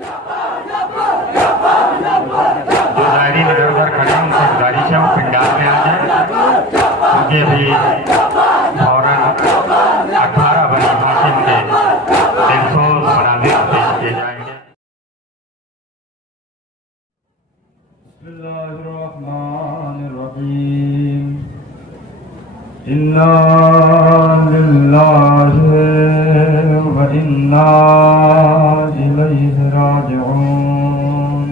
जो डायरी में इधर उधर खड़े हैं उनसे गुजारिश है वो पंडाल में आ जाए, क्योंकि अभी फौरन 18 बनी हाशिम के दिलसोज मनाज़िर पेश किए जाएंगे। बिस्मिल्लाहिर्रहमानिर्रहीम। इन्ना लिल्लाहि व इन्ना इलैहि राजिऊन।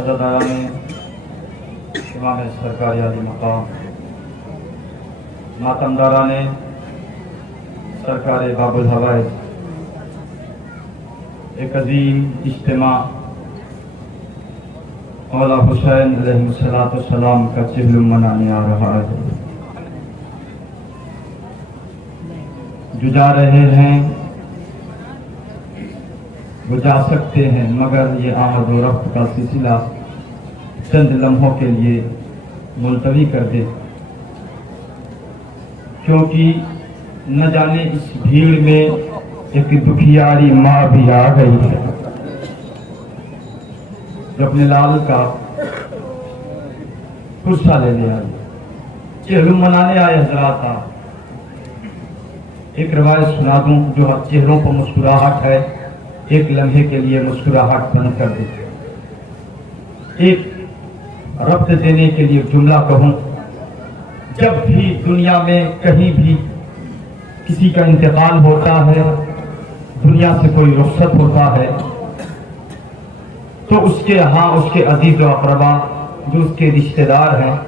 अज़ादाराने इमाम सरकार आली मकाम, मातमदाराने सरकार बाबुल हवाइज, एक अजीम इज्तिमा मौला हुसैन अलैहिस्सलाम का चिहलुम मनाने आ रहा है। जो जा रहे हैं वो जा सकते हैं, मगर ये आमद व रफ्त का सिलसिला चंद लम्हों के लिए मुलतवी कर दे, क्योंकि न जाने इस भीड़ में एक दुखियारी माँ भी आ गई है जो अपने लाल का कुर्सा लेने आई, चेहलुम मनाने आए हजरात। एक रवायत सुना दूं जो चेहरों पर मुस्कुराहट है, एक लम्हे के लिए मुस्कुराहट बंद कर दे। एक रब्त देने के लिए जुमला कहूं, जब भी दुनिया में कहीं भी किसी का इंतकाल होता है, दुनिया से कोई रुखसत होता है, तो उसके यहाँ उसके अजीज व अक़रबा जो उसके रिश्तेदार हैं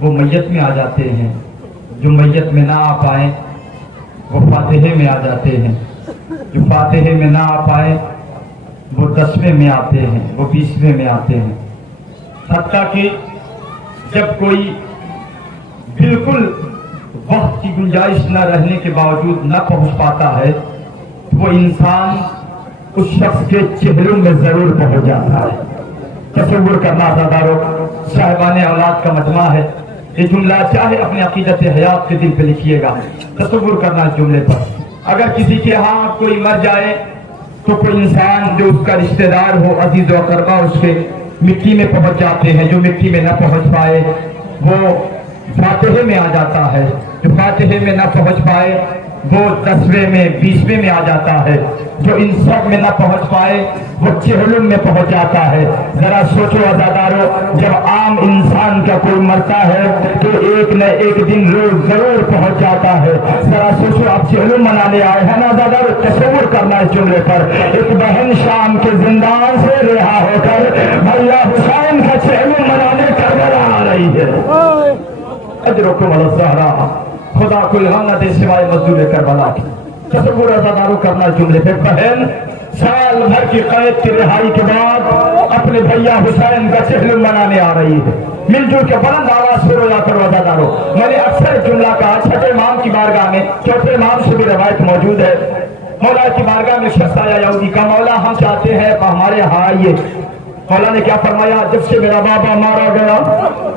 वो मैयत में आ जाते हैं। जो मैयत में ना आ पाए वो फातिहे में आ जाते हैं, जो फातिहे में ना आ पाए वो 10वें में आते हैं, वो 20वें में आते हैं। हत्ता कि जब कोई बिल्कुल वक्त की गुंजाइश न रहने के बावजूद न पहुंच पाता है, वो इंसान उस शख्स के चेहरों में जरूर पहुंच जाता है। तसव्वुर करना अज़ादारों, साहिबाने औलाद का मजमा है। ये जुमला चाहे अपने अकीदत हयात के दिल पे लिखिएगा, तसव्वुर करना इस जुमले पर। अगर किसी के यहाँ कोई मर जाए तो कोई इंसान जो उसका रिश्तेदार हो, अजीज व अक़रबा, उसके मिट्टी में पहुंच जाते हैं। जो मिट्टी में न पहुंच पाए वो फातिहे में आ जाता है, जो फातिहे में न पहुंच पाए वो 10वें में 20वें में आ जाता है, जो इन सब में न पहुंच पाए वो चेहलुम में पहुंच जाता है। जरा सोचो अज़ादारों, जब आम इंसान का कोई मरता है तो एक न एक दिन रोज जरूर पहुंच जाता है। जरा सोचो, आप चेहलुम मनाने आए हैं ना अज़ादारों, तसव्वुर करना इस जुमले पर। एक बहन शाम के जिंदान से रिहा होकर भैया हुसैन का चेहलुम मनाने करबला आ रही है। अजरुकुम अला ज़हरा, खुदा कोई गम न दे सिवाय मजदूर करबला की। तसव्वुर अज़ादारों करना जुमले पे। बहन साल भर की कैद की रिहाई के बाद अपने भैया हुसैन का चेहलुम मनाने आ रही है। मिलजुल के बुलंद आवाज से रोया करो अज़ादारों। मैंने अक्सर जुमला कहा, छठे इमाम की बारगाह में, चौथे इमाम से भी रवायत मौजूद है। मौला की बारगाह में शख्स आया यहूदी का, मौला हम चाहते हैं हमारे यहाँ आइए। मौला ने क्या फरमाया, जब से मेरा बाबा मारा गया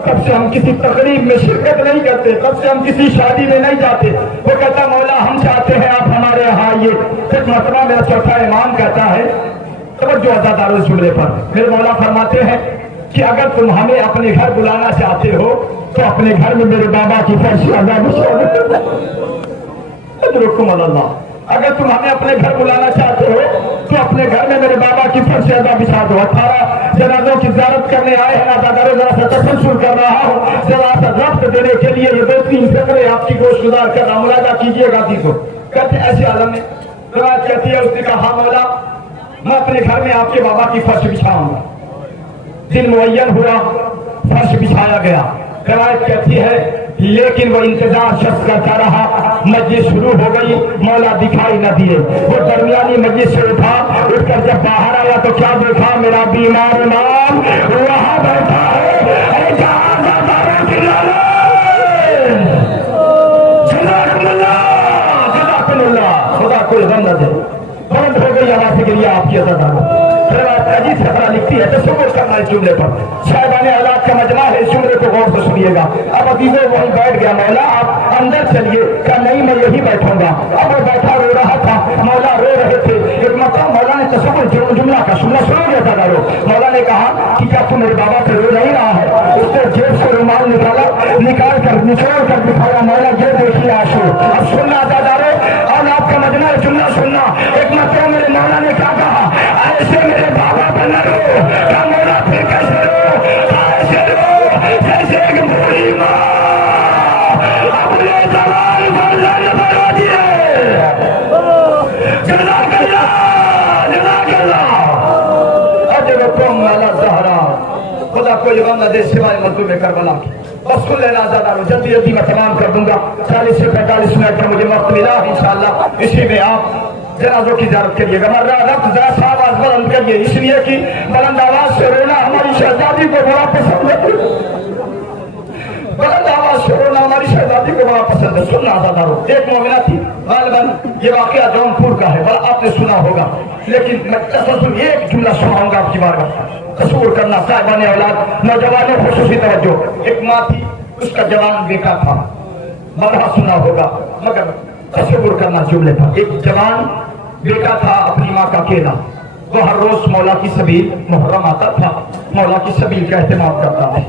तब से हम किसी तकरीब में शिरकत नहीं करते, तब से हम किसी शादी में नहीं जाते। वो कहता मौला हम चाहते हैं आप हमारे यहाँ आइए। फिर मरतबा मेरा चौथा इमाम कहता है, तवज्जो अज़ादारों जुमले पर, फिर मौला फरमाते हैं कि अगर तुम हमें अपने घर बुलाना चाहते हो तो अपने घर में मेरे बाबा की फर्श अदा बिछा दो। अगर तुम हमें अपने घर बुलाना चाहते हो तो अपने घर में मेरे बाबा की फर्श अदा बिछा दो। 18 जनाजों की ज़ियारत करने आए हैं अज़ादारों, जरा सा तसल्सल कर रहा हूँ, जरा सा रब्त देने के लिए ये 2-3 फकरे आपकी गोशगुजार कर रहा, मुलाजा कीजिएगा को। कहते ऐसे आलम में रवायत कहती है, उसने कहा हाँ मौला मैं अपने घर में आपके बाबा की फर्श बिछाऊंगा। दिन मुअय्यन हुआ, फर्श बिछाया गया। रवायत कहती है लेकिन वो इंतजार शख्स करता रहा, मस्जिद शुरू हो गई, मौला दिखाई न दिए। वो दरमियानी मस्जिद से उठा, उठकर जब बाहर आया तो क्या देखा, मेरा बीमार इमाम वहां बैठा है। खुदा कोई गम न दे। बंद हो गई आवाज़ से गिरिया आपकी अज़ादारों। अजीब खतरा लिखती है, तसव्वुर करना इस जुमले पर। साहिबाने औलाद का मजमा है, इस जुमले को गौर से सुनिएगा। अब अजीजों वहीं बैठ गया, मौला आप अंदर चलिए। क्या नहीं मैं यही बैठूंगा। अब वो बैठा रो रहा था, मौला रो रहे थे। एक मकाम तसव्वुर जुमला का सुनना सुनोगे अज़ादारो। मौला ने कहा कि क्या तू मेरे बाबा पे रो नहीं रहा है? उसने जेब से रुमाल निकाल कर निचोड़ कर दिखाया, मौला ये देखिए आंसू। अब सुनना अज़ादारो, और आपका मजमा जुमला सुनना। एक मरतबा मेरे मौला ने क्या कहा, ऐसे मेरे बाबा पे न रो। क्या मौला फिर कैसे रो? ऐसे रो जैसे एक बूढ़ी माँ अपने जवान फर्जंद पर रोती है। जज़ाकल्लाह, जज़ाकल्लाह, अजरुकुम अला ज़हरा। खुदा को ये गम न दे सिवाय मज़लूम करबला की। बस सुन लेना अज़ादारो, जल्दी जल्दी मैं तमाम कर दूंगा। 40 से 45 मिनट का मुझे वक्त मिला इंशाअल्लाह। इसी में आप जनाजों की ज़ियारत करिएगा। मर्रा रब्त जरा सा आवाज़ बुलंद करिए, इसलिए कि बुलंद आवाज़ से रोना हमारी शहजादी को बड़ा पसंद है। बुलंद आवाज़ से रोना हमारी शहजादी को बड़ा पसंद है। सुनना अज़ादारो, एक मोमिना थी, गालिबन ये वाक़या जौनपुर का है, बड़ा आपने सुना होगा, लेकिन मैं तसल्सल एक जुमला सुनाऊंगा आपकी बारगाह। तसव्वुर करना साहिबान औलाद, नौजवानों खुसूसी तवज्जो। एक माँ थी, उसका जवान बेटा था, मरहा सुना होगा, मगर तसव्वुर करना जुमले था। एक जवान बेटा था अपनी माँ का अकेला। वो हर रोज मौला की सबील, मुहर्रम आता था, मौला की सबील का एहतमाम करता था।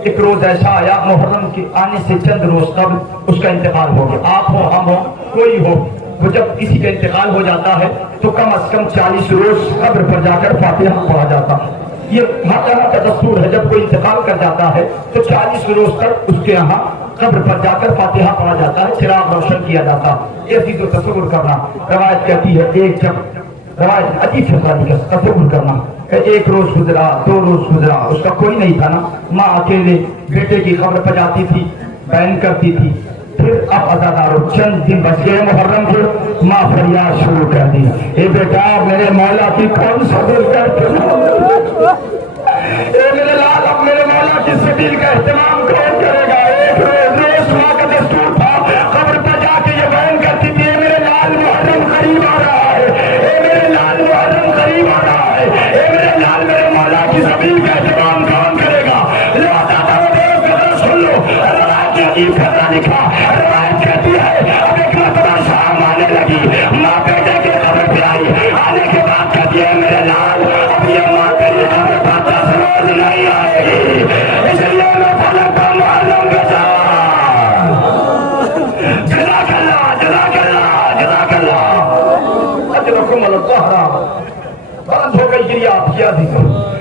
एक रोज ऐसा आया, मुहर्रम के आने से चंद रोज तब उसका इंतकाल हो गया। आप हो, हम हो, कोई हो, वो जब किसी का इंतकाल हो जाता है तो कम से कम 40 रोज कब्र पर जाकर फातिहा पढ़ा जाता है। ये हर तरह का दस्तूर है, जब कोई इंतकाल कर जाता है तो 40 रोज तक उसके यहाँ कब्र पर जाकर फातिहा पढ़ा जाता है, चिराग रोशन किया जाता है। ऐसी तो तसव्वुर करना, रवायत कहती है, एक जब रवायत अजीब फसादी का तसव्वुर करना, एक रोज गुजरा, 2 रोज गुजरा, उसका कोई नहीं था ना, माँ अकेले बेटे की खबर पर जाती थी, बयान करती थी। फिर अब अज़ादारो चंद दिन बच गए मुहर्रम के, माँ फरियाद शुरू कर दी, ए बेटा मेरे मौला की कौन सा दिल करते, मेरे लाल अब मेरे मौला की सबील का एहतमाम कौन करेगा? एक रोज माँ का दस्तूर था, खबर पर जाके ये बयान करती थी, मेरे लाल मुहर्रम करीब आ रहा है, मेरे लाल मुहर्रम करीब आ रहा है, मेरे लाल मेरे मौला की सबील का एहतमाम कौन करेगा? सुन लो, अजीब खतरा लिखा, रवायत कहती है अब एक मरतबा शाम आने लगी, माँ बेटे के कब्र पे आई, आने के बाद कहती है मेरे लाल अब ये माँ तेरी कब्र पर 10 रोज नहीं आएगी, इसलिए मैं फलक का मुहर्रम के साथ। जज़ाकल्लाह, जज़ाकल्लाह, जज़ाकल्लाह, अजरुकुम अला ज़हरा। बंद हो गई गिरिया आपकी आदि।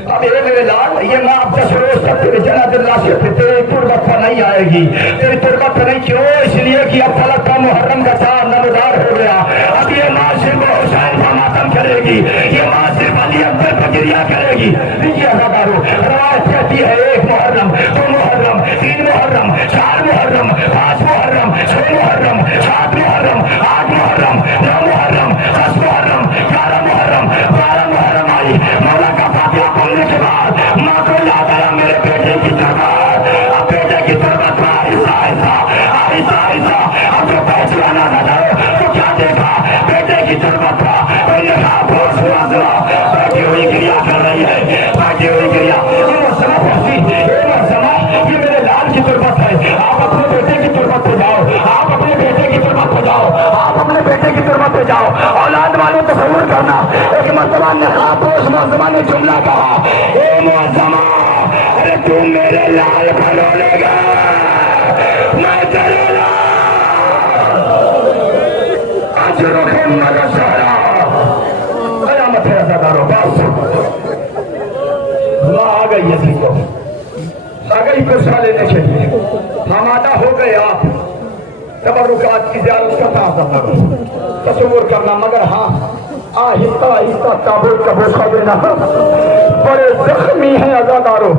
अब ये मेरे लाल, ये माँ अब 10 रोज तक तेरे जनाज़े पे तेरी तुरबत पर नहीं आएगी, तेरी तुरबत पर नहीं, क्यों? इसलिए कि अब फलक का मुहर्रम का चाँद नमदार हो गया। अब ये माँ सिर्फ हुसैन पर मातम करेगी, ये माँ सिर्फ अली अकबर पर गिरिया करेगी। देखिए अज़ादारो, रवायत कहती है 1 मुहर्रम, 2 मुहर्रम, 3 मुहर्रम, 4 मुहर्रम, 5 मुहर्रम, 6 मुहर्रम, 7 मुहर्रम, 8 मुहर्रम, 9 मुहर्रम, 10 मुहर्रम, 11 मुहर्रम, 12 मुहर्रम आई। मौला का फातिहा पढ़ने के बाद माँ को याद आया मेरे बेटे की तरबत, अब बेटे की तरबत में आहिस्ता आहिस्ता आहिस्ता आहिस्ता अब जो पहचाना अज़ादारो तो क्या देखा? बेटे की तरबत था, मैंने कहा बहुत सुना सुना, बैठी हुई गिरिया कर रही है, बैठी हुई गिरिया। ये मेरे लाल की तुरबत है, आप अपने बेटे की तुरबत पे जाओ, आप अपने बेटे की तुरबत पे जाओ, आप अपने बेटे की तुरबत पे जाओ। औलाद वाले तसव्वुर करना, एक मर्तबा ने खामोश मुअज़्ज़मा ने जुमला कहा, ए मुअज़्ज़मा अरे तुम मेरे लाल को रोलेगा, मैं तेरे अजरुकुम अला ज़हरा। कयामत है अज़ादारो, बस आ गई है को अगर फैसला लेने के लिए आमादा हो गए आप तबरुकात की ज़ियारत का तसव्वुर करना, मगर हाँ आहिस्ता आहिस्ता ताबूत का बोझा देना। बड़े जख्मी है अज़ादारो,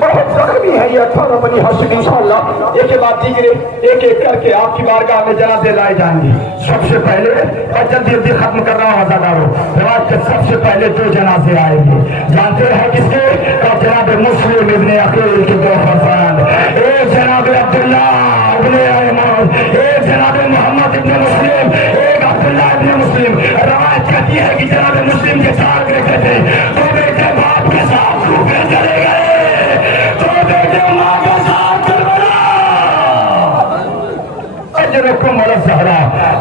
बहुत जख्मी है ये 18 बनी हाशिम। इंशाअल्लाह एक के बाद दीगरे एक एक करके आपकी बारगाह में जनाज़े लाए जाएंगे। सबसे पहले और जल्दी जल्दी खत्म कर रहा हूँ अज़ादारो, रिवाज के सबसे पहले 2 जनाज़े आएंगे, जानते हैं किसके? जनाब मुस्लिम इब्ने अकील के 2 फरजांद, एक जनाब अब्दुल्ला इब्ने अहमद, एक जनाब मोहम्मद इब्ने मुस्लिम, एक अब्दुल्ला इब्ने मुस्लिम। रवायत कहती है कि जनाब मुस्लिम के 4 बेटे थे, 2 बेटे बाप के साथ रूपे चले गए, 2 बेटे माँ के साथ करबला। अजरकुम अला ज़हरा,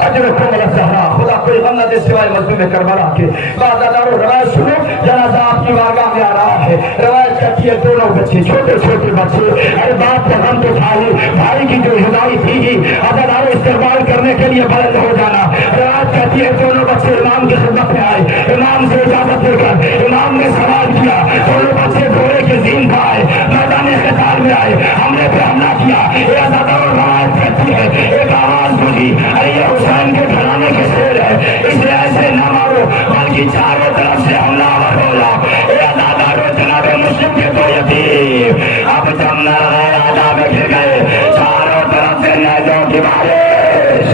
अजरकुम अला ज़हरा। खुदा कोई गम न दे सिवाय मज़लूम करबला के। बाज़ादारों रवायत सुनो, जनाज़ा आपकी बारगाह में आ रहा है। रवायत कहती है दोनों बच्चे, छोटे छोटे बच्चे, अरे बाप का गम तो था ही, भाई की जो हिदायत थी ही, बाज़ादारों इस्तेमाल करने के लिए बुलंद हो जाना। रवायत कहती है दोनों बच्चे इमाम की खिदमत में आए, इमाम से इजाजत लेकर इमाम ने सवाल किया। दोनों बच्चे घोड़े के ज़ीन पर आए, मैदान क़िताल में आए, हमले पे हमला किया। ये बाज़ादारों रवायत कहती है एक आवाज गूंजी, अरे ये हुसैन के घराने के शेर है, इसे ऐसे न मारो बल्कि चारों तरफ से हमलावर हो जाओ। ये बाज़ादारों जनाब मुस्लिम के दो यतीम अब जब न रहे राजा में घिर गए, चारों तरफ से नैजों की बारिश।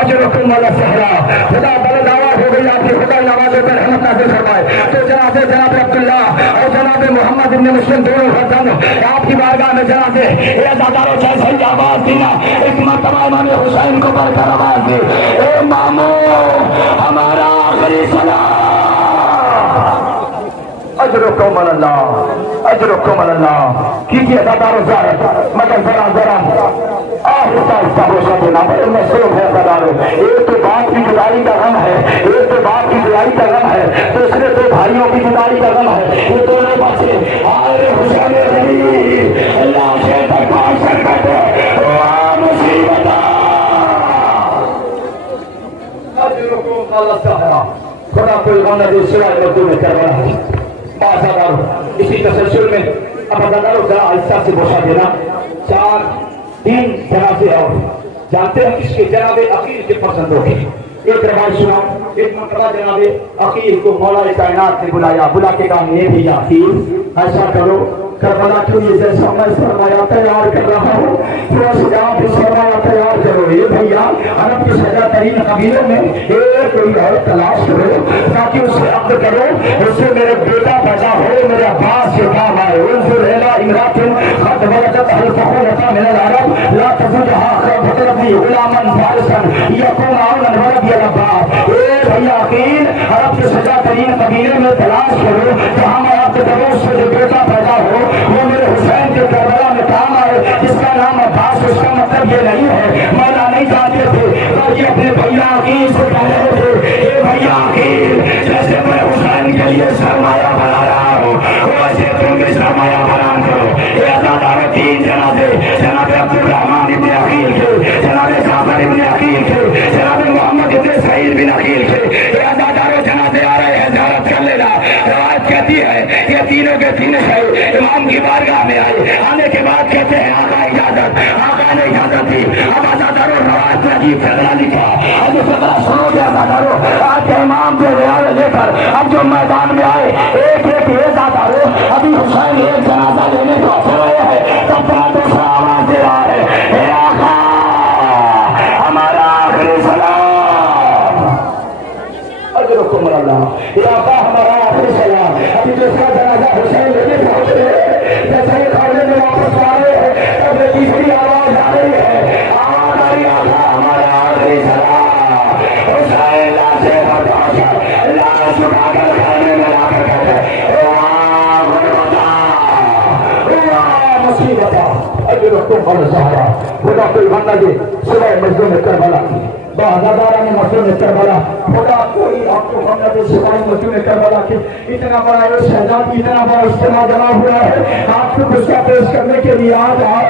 अजरकुम अला ज़हरा। खुदा बलदावा हो गई आपकी, खुदा नवाज़ों पर रहमत नाज़िल फरमाए। तो जनाब अब्दुल्ला और जनाब मोहम्मद इब्न मुस्लिम दोनों फर्जंद आपकी बारगाह में जनाब ये ज़ादारों जैसे ही आवाज दी ना, एक मरतबा इमाम हुसैन को बढ़कर आवाज दी, ए मामू हमारा आखिरी सलाम। अजरकुम अल्लाह, अजरकुम अल्लाह। कीजिए ज़ादारों ज़ारत, मगर जरा जरा आहिस्ता आहिस्ता होशा देना, बड़े मसरूफ है ज़ादारों। एक तो बाप की जुदाई का गम है, एक तो बाप की जुदाई का गम है, दूसरे दो भाइयों की जुदाई का गम है। ये दोनों बच्चे आए हुसैन अली अल्लाह से दरबार सर करते मुसीबत। अजरकुम अल्लाह ज़हरा। खुदा कोई गम न दे सिवाय मज़लूम करबला। बाज़ादारों इसी तसलसल में अब बाज़ादारों जरा आहिस्ता से बोशा देना। 4-3 जनाजे और जानते हैं किसके? जनाबे अकील के पसंद होगी। एक रवायत सुना, एक मरतबा जनाबे अकील को मौला कायनात ने बुलाया, बुला के कहा ने भी अकील ऐसा करो, करबला के लिए जैसा मैं सरमाया तैयार कर रहा हूँ, तो आप सरमाया तैयार करो। ये भैया अरब की सजा तरीन कबीलों में एक कोई औरत तलाश करो ताकि उससे अब्द करो, उससे मेरे बेटा पैदा हो, मेरे अब्बास के काम आए। उनसे रहना इमरातिन खद वलदत अलफखुलता मिन अल-अरब ला तज़ुजहा खबतरबी गुलामन फारिसन यकुन आउन वलद अब्बास। ए भैया अकील अरब की सजा तरीन कबीले में तलाश करो, जहाँ मैं अब्द करो, उससे जो बेटा पैदा हो वो मेरे हुसैन के करबला में काम आए, जिसका नाम अब्बास। उसका मतलब ये नहीं है मौला नहीं जानते थे, तो ये अपने भैया अकील से कह रहे थे, ये भैया अकील जैसे मैं हुसैन के लिए सरमाया बना रहा हूँ, वैसे तुम भी सरमाया बना करो। ये ज़ादारों 3 जनाबे, जनाब अब्दुर्रहमान इब्न अकील थे, जनाब जाफर इब्न अकील थे, जनाब मोहम्मद इब्न सईद बिन अकील थे। ये ज़ादारों जनाबे आ रहे हैं, ज़ियारत कर लेना। रवायत कहती है ये तीनों के तीनों इमाम की बारगाह में आए, आने के बाद कहते हैं आका इजाजत, आका ने इजाजत दी। अब आज़ादारों रवायत में अजीब फैसला लिखा, अब ये फैसला सुनो गया आज़ादारों, आज के इमाम के रियाज लेकर अब जो मैदान में आए एक एक ये आज़ादारों, अभी हुसैन एक जनाजा लेने को अवसर रहे हैं, तब तक दूसरा आवाज दे रहा है, हे आका हमारा आखिरी सलाम। अजरकुम अल्लाह, या आका हमारा आखिरी सलाम। अभी दूसरा जनाजा हुसैन लेने पहुंचे हैं, जैसे ही खाने में वापस आ रहे हैं तब तीसरी आवाज आ रही है, आवाज आ रही है आका हमारा आखिरी सलाम। हुसैन लाशे बर्दाश्त लाश उठाकर खाने में लाकर कहते मुसीबत। अजरकुम अला ज़हरा। खुदा कोई बंदा दे सिवाय मज़लूम करबला की। बाज़ादारा ने मज़लूम करबला, खुदा कोई आपको बंदा दे सिवाय मज़लूम करबला के। इतना बड़ा ये शहजादी, इतना बड़ा इज्तिमा जमा हुआ है आपको गुस्सा पेश करने के लिए। आज आप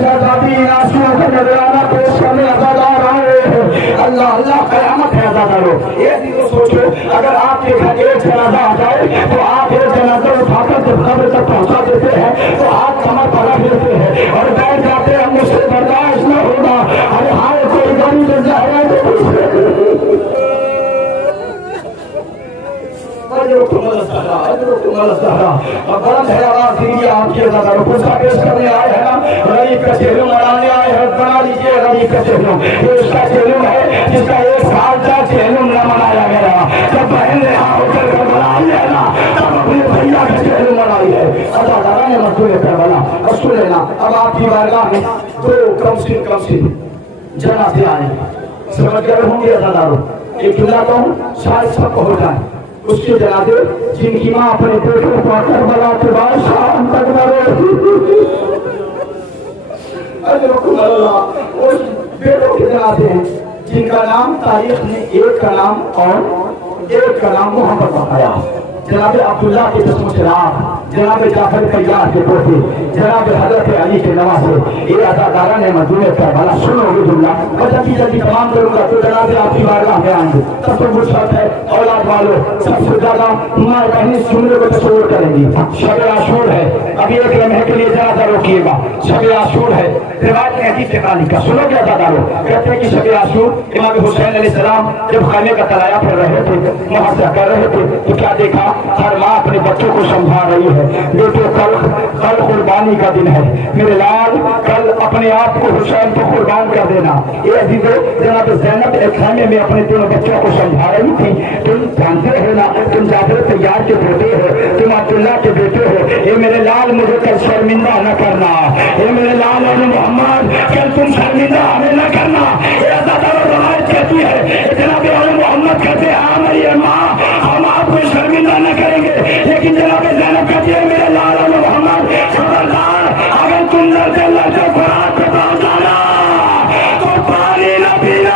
शहजादी नासियों का नजराना पेश करने आज़ादार आए हैं। अल्लाह अल्लाह क़यामत है आज़ादारों। ये चीज़ सोचो, अगर आपके घर एक जनाजा आ जाए तो आप एक जनाजा उठाकर जब कब्र तक पहुंचा देते हैं तो आप कमर पर रख देते हैं और बैठ जाते हैं, मुझसे बर्दाश्त न होगा। अरे हाय कोई गरीब ज़हरा पेश करने आए हैं ना, गरीब का चेहलुम मनाने आए हैं, बना लीजिए गरीब का चेहलुम। ये उसका चेहलुम है जिसका 1 साल का चेहलुम न मनाया गया। जब बहन ने यहाँ होकर कर बनाई है ना, तब अपने भैया का चेहलुम मनाई है। अल्लाह ने मजदूर करबला और सुन लेना, अब आपकी बारगाह में 2 कम से जनाजे आए, समझ गए होंगे अदादारों। एक जुमला कहूँ शायद सबको हो जाए, उसके जनाजे जिनकी माँ अपने बेटों को करबला के बाद शाम तक न रोती। अल्लाह बेटों के जनाजे हैं जिनका नाम तारीख ने एक का नाम और एक का नाम मोहम्मद बताया। जनाब अब्दुल्ला के दसों चिराग, जनाब जाफर तैयार के पोते, जनाब हजरत अली के नवासे, ये अदाकारा ने मजूने करबला सुनोगे जुमला मैं जल्दी तमाम करूंगा तो जनाब आपकी बारगाह में आएंगे। तब तो मुझ है औलाद वालों सबसे ज्यादा माँ बहनी इस जुमले को तस्वीर करेंगी। शब आशूर है, अभी एक लम्हे के लिए जनाजा रोकिएगा। शब आशूर है, रिवायत में हदीस से काली का सुनो क्या दादारो कहते हैं कि शब आशूर इमाम हुसैन अलैहिस्सलाम जब खाने का तलाया फिर रहे थे, वहां से कर रहे थे तो क्या देखा, हर माँ अपने बच्चों को समझा रही है, बेटो कल कुर्बानी का दिन है, मेरे लाल कल अपने आप को हुसैन को कुर्बान कर देना। ये अजीजो जनाब ज़ैनब एक खाने में अपने दोनों बच्चों को समझा रही थी। तुम जानते हो ना, तुम जाफर तैयार के बेटे हो, तुम अब्दुल्ला के बेटे हो, ये मेरे लाल मुझे कल शर्मिंदा न करना, ये मेरे लाल और मोहम्मद कल तुम शर्मिंदा हमें न करना। ये रवायत कहती है, जनाब मोहम्मद कहते हैं हाँ मेरी माँ हम आपको शर्मिंदा न करेंगे, लेकिन जनाब ज़ैनब कहती है मेरे लाल और मोहम्मद खबरदार अगर तुम लड़ते लड़ते कुरान पे पहुंच जाना तो पानी न पीना।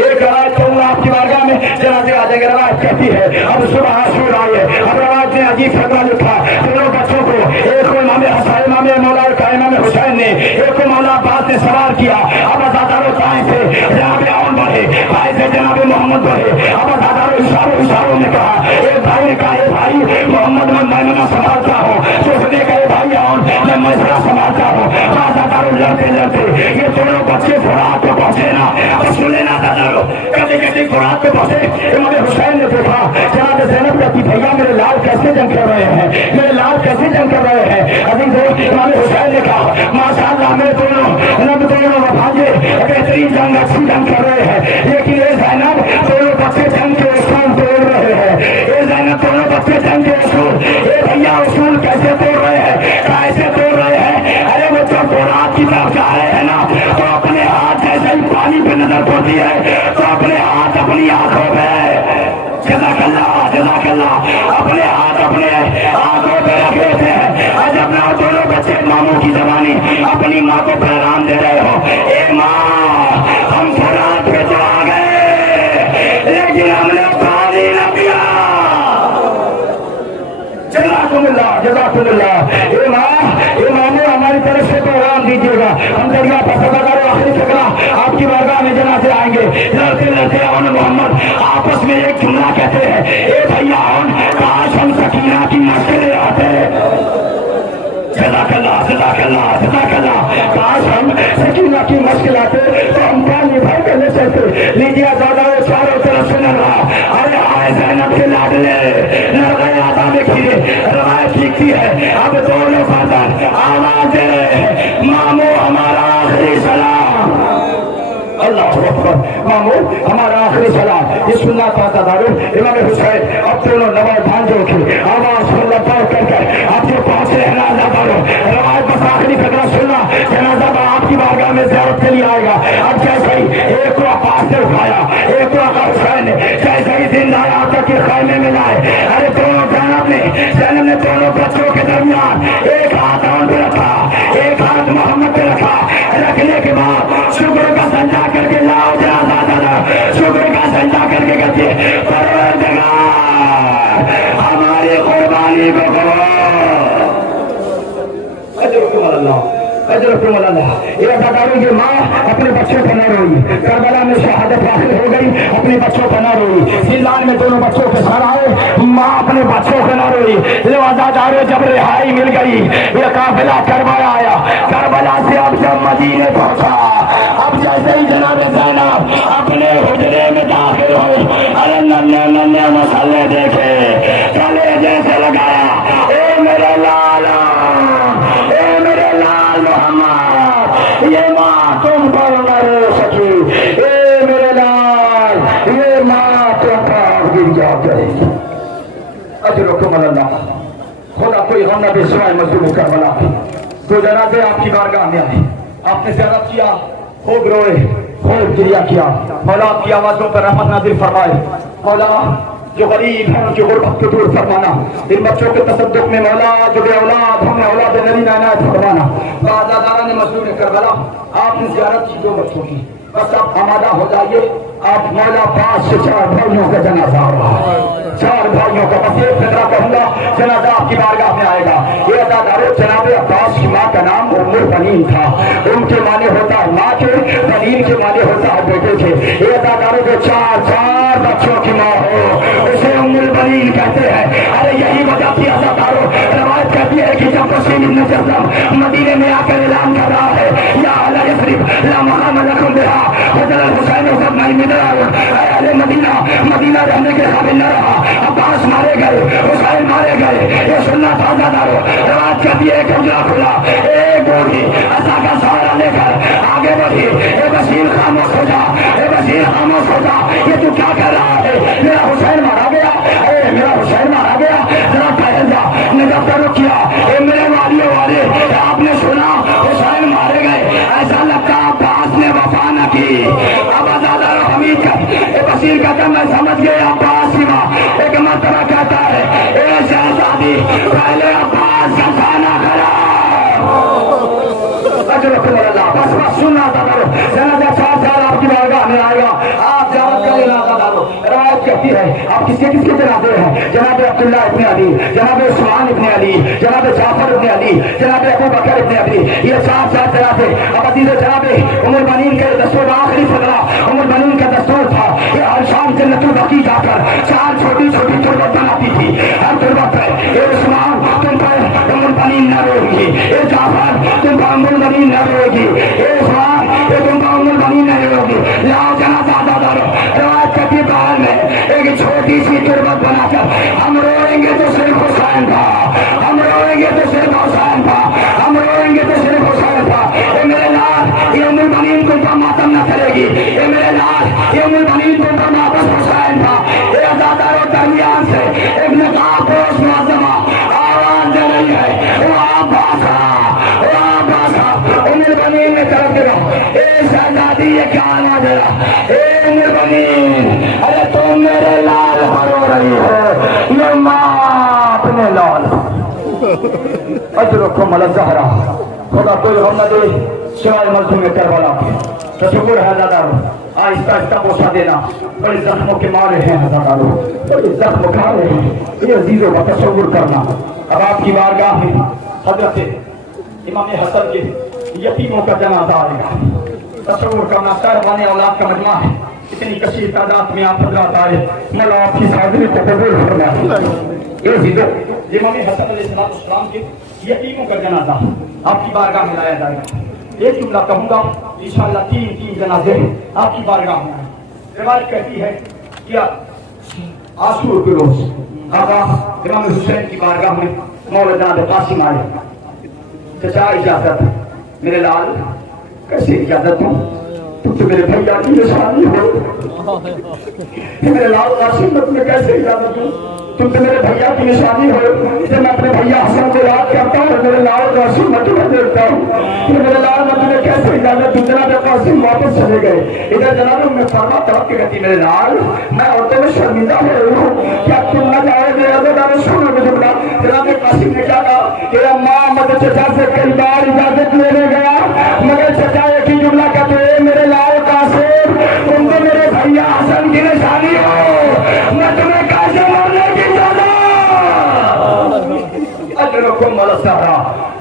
एक रवायत कहूँगा आपकी बारगाह में जनाजे आ जाएंगे। रवायत कहती है अब सुबह आशूर आई है, अब रवायत ने अजीब फतवा लिखा दोनों बच्चों को, एक को इमाम हसन इमाम मौला इमाम हुसैन ने, एक को मौला अब्बास ने सवार किया। अब अज़ादारों ताए से जनाब आउन बढ़े, भाई से जनाब मोहम्मद बढ़े। अब अज़ादारों इशारों ने कहा, एक भाई ने कहा भाई मोहम्मद में मैं संभालता हूँ, दूसरे का भाई आउन मैं मसला संभालता हूँ। अज़ादारों लड़ते लड़ते ये दोनों बच्चे फुरात पे पहुंचे ना, तो सुने ना दादारो कभी कभी फुरात पे पहुंचे। इमाम हुसैन ने देखा जनाब ज़ैनब कहती भैया मेरे लाल कैसे जंग कर रहे हैं, मेरे लाल कैसे जंग कर रहे हैं। अभी इमाम हुसैन ने कहा माशाअल्लाह मेरे दोनों भांजे बेहतरीन जंग अच्छी जंग कर रहे हैं, लेकिन ये ज़ैनब दोनों बच्चे जंग के उसूल तोड़ रहे हैं। ये ज़ैनब दोनों बच्चे जंग के उसूल, ये भैया उसूल कैसे तोड़ रहे हैं, कैसे तोड़ रहे हैं। अरे वो जब फुरात की तरफ जा रहे हैं ना तो अपने हाथ जैसे ही पानी पे नजर पड़ती है तो अपने हाथ अपनी आंखों में जज़ाकल्लाह अपने हाथ अपने आंखों पे रख लेते हैं। आज अपना दोनों बच्चे मामों की जबानी अपनी माँ को पैगाम दे रहे हो, ए माँ हम फुरात पे तो आ गए लेकिन हमने पानी न पिया। जज़ाकुमुल्लाह ए मामू हमारी तरफ से पैगाम दीजिएगा, हम दरिया पर आखिरी फकरा आपकी बारगाह में जनाजे आएंगे। लड़ते लड़ते और मोहम्मद आपस में एक जुमला कहते हैं, ए भैया काश हम सकीना की मस्जिद आते। जज़ाकल्लाह काश हम सकीना की मस्जिद आते तो हम पानी भर कर ले सकते। लीजिए दादा चारों तरफ से लड़ रहा, अरे आए ज़ैनब के लाडले लड़ गए आधा में खीरे। रवायत लिखती है अब दोनों फादर आवाज दे रहे हैं मामू हमारा आखिरी सलाम, अल्लाह अकबर मामू हमारा आखिरी सलाम। ये सुनना चाहता दारू इमाम हुसैन अब दोनों नवाज भांजों की आवाज सुनना पार कर आप जो पहुंचे जनाजा दारू रवायत बस आखिरी फकरा सुनना। जनाजा आपकी बारगाह में ज़ियारत के लिए आएगा। अब जैसे ही एक को अब्बास ने उठाया, एक को हुसैन ने जैसे ही जिंदा आकर के खैमे में लाए, अरे दोनों ज़ैनब ने दोनों बच्चों के दरमियान एक हाथ आउन पे रखा, एक हाथ मोहम्मद पे रखा। रखने के बाद शुक्र का सजदा करके लाओ जनाजा दादा, शुक्र का सजदा करके कहते परवरदिगार हमारी कुर्बानी को करो। ये माँ अपने बच्चों पर न रोई, करबला में शहादत हासिल हो गई, अपने बच्चों पर न रोई। जिंदान में दोनों बच्चों के सर आए, माँ अपने बच्चों पर न रोई। लिवाज़ादारों जब रिहाई मिल गई, ये काफिला करबला आया, करबला से अब जब मदीने पहुंचा, अब जैसे ही जनाब ज़ैनब अपने हुजरे में दाखिल हुई, अरे नन्हे मसाले देखे गले जैसे लगाया, ए मेरे लाला मोहम्मद ये माँ तुम पर न रो सकी, ए मेरे लाल ये माँ तुम पर गिर जा करेगी। अल्लाह खुदा कोई हम न बेसवाए मजलूम करबला तो जनाजे आपकी बारगाह में आए, आपने ज़ियारत किया, खूब रोए, खूब गिरिया किया। मौला आपकी आवाज़ों पर रहमत नाज़िल फरमाए। मौला जो गरीब हैं उनकी गुर्बत को दूर फरमाना, इन बच्चों के तसद्दुक में मौला जो बे औलाद हमें औलाद नबी नायत फरमाना। बाज़ादारा ने मज़लूम करबला आपने ज़ियारत की 2 बच्चों की, बस आप आमादा हो जाइए। आप मौला पास से 4 भाइयों का जनाजा होगा, 4 भाइयों का, बस एक फिक्रा कहूँगा जनाजा आपकी बारगाह में आएगा। ये अदादारो जनाब अब्बास की माँ का नाम उम्मुल बनीन था, उनके माने होता है माँ के, बनीन के माने होता है बेटे के। ये अदादारो जो 4 बच्चों की माँ हो उसे उम्मुल बनीन कहते हैं। अरे यही वजह थी अदादारो, रवायत कहती है कि जब हुसैन इब्न जज़्ज़म मदीने में आकर ऐलान कर रहा है या अला यस्रिब ला मकाम लकुम बिहा हज़रत हुसैन सब नहीं मिल रहा है, अरे मदीना मदीना रहने के काबिल न रहा, अब्बास मारे गए, हुसैन मारे गए, ये सुनना था अदादारो। रवायत कहती है एक उजला खुला, एक बूढ़ी असा का सहारा लेकर आगे बढ़ी। ए बशीर खामोश हो जा, ए बशीर खामोश हो जा, ये तू क्या कर रहा है? मेरा हुसैन मारा गया, अरे मेरा हुसैन मारा गया, जरा ठहर जा, नजर करो किया। ए मेरे वालियों वाले, आपने सुना हुसैन मारे गए, ऐसा लगता अब्बास ने वफा न की। अब अदादारो हमीद का ए बशीर कहता मैं समझ गया अब्बास की माँ। एक मरतबा कहता है ए शहजादी पहले अब्बास का खाना खा बस बस सुनना था करो, जनाजा 4 साल आपकी बारगाह में आएगा, आप ज़ियारत का इरादा डालो। रवायत कहती है आप किसके किसके जनाजे हैं? जनाब अब्दुल्लाह इब्न अली, जनाब उस्मान इब्न अली, जनाब जाफर इब्न अली, जनाब अबू बकर इब्न अली, ये 4 जनाजे। अब अजीज़ जनाब उम्मुल बनीन के दस्तूर आखिरी फकरा उम्मुल बनीन का दस्तूर था, ये हर शाम जन्नतुल बकी जाकर 4 छोटी छोटी तुरबत बनाती थी। हर तुरबत पे ये उस्मान तुम पर उम्मुल बनीन न रोएगी, ये जाफर तुम पर उम्मुल बनीन न रोएगी, ये उस्मान ये तुम पर उम्मुल बनीन न रोएगी। लाओ जनाजा अदादारो, रवायत कहती है बाहर में एक छोटी सी तुरबत बनाकर हम रोएंगे तो सिर्फ हुसैन था, हम रोएंगे तो सिर्फ हुसैन था, हम रोएंगे तो सिर्फ हुसैन था। ये मेरे लाल ये उम्मुल बनीन तुम पर मातम न करेगी, ये मेरे लाल ये उम्मुल बनीन तुम पर वापस हुसैन था। ये अदादारो दरमियान से एक नकाबपोश मुअज़्ज़मा आवाज दे रही है वहाँ बासा उम्मुल बनीन में तरफ दे रहा। ए शहजादी ये क्या आवाज है? ए उम्मुल बनीन, अरे तुम मेरे लाल पर रो रही हो, ये माँ अपने लाल अजरुकुम अला ज़हरा, खुदा कोई गम न दे सिवाय मज़लूम करबला के। तशक्कुर है अदादारो, आहिस्ता आहिस्ता बोसा देना, बड़े जख्मों के मारे हैं अदादारो, बड़े जख्म खा रहे हैं। ये अजीजों का तशक्कुर करना। अब आपकी बारगाह में हजरत इमाम हसन के यतीमों का जनाजा आएगा। तशक्कुर करना, सरवाने औलाद का मजमा है, इतनी कशीर तादाद में आप हजरत आए, मौला आपकी हाज़िरी को कबूल फरमाए। ये अजीजों इमाम हसन अलैहिस्सलाम के यतीमों का जनाजा आपकी बारगाह में लाया जाएगा। एक जुमला कहूँगा इंशाअल्लाह 3 जनाजे आपकी बारगाह में आए। रिवायत कहती है कि आशूर के रोज आका इमाम हुसैन की बारगाह में मौला जनाब कासिम आए। चचा इजाजत, मेरे लाल कैसे इजाजत दूं, तुम तो मेरे भैया की निशानी हो। मेरे लाल कासिम मैं तुम्हें कैसे इजाजत दूं, तुम तो मेरे भैया की निशानी हो। जब मैं अपने भैया हसन को याद करता हूँ मेरे लाल कासिम मैं तुम्हें देखता हूँ, मेरे लाल मैं तुम्हें कैसे इजाजत दूं। जनाब कासिम वापस चले गए। इधर जनाब में फरमा तलब के कहती मेरे लाल मैं औरतों में शर्मिंदा हो रही हूँ, क्या तुम न जाओगे? अदादारो सुनो जुमला। जनाब कासिम ने क्या कहा कि अम्मा मगर चचा से कई बार इजाजत लेने गया, मगर चचा एक ही जुमला कहते हैं मेरे लाल कासिम तुम तो मेरे भैया हसन की निशानी हो, मैं तुम्हें कैसे मारने की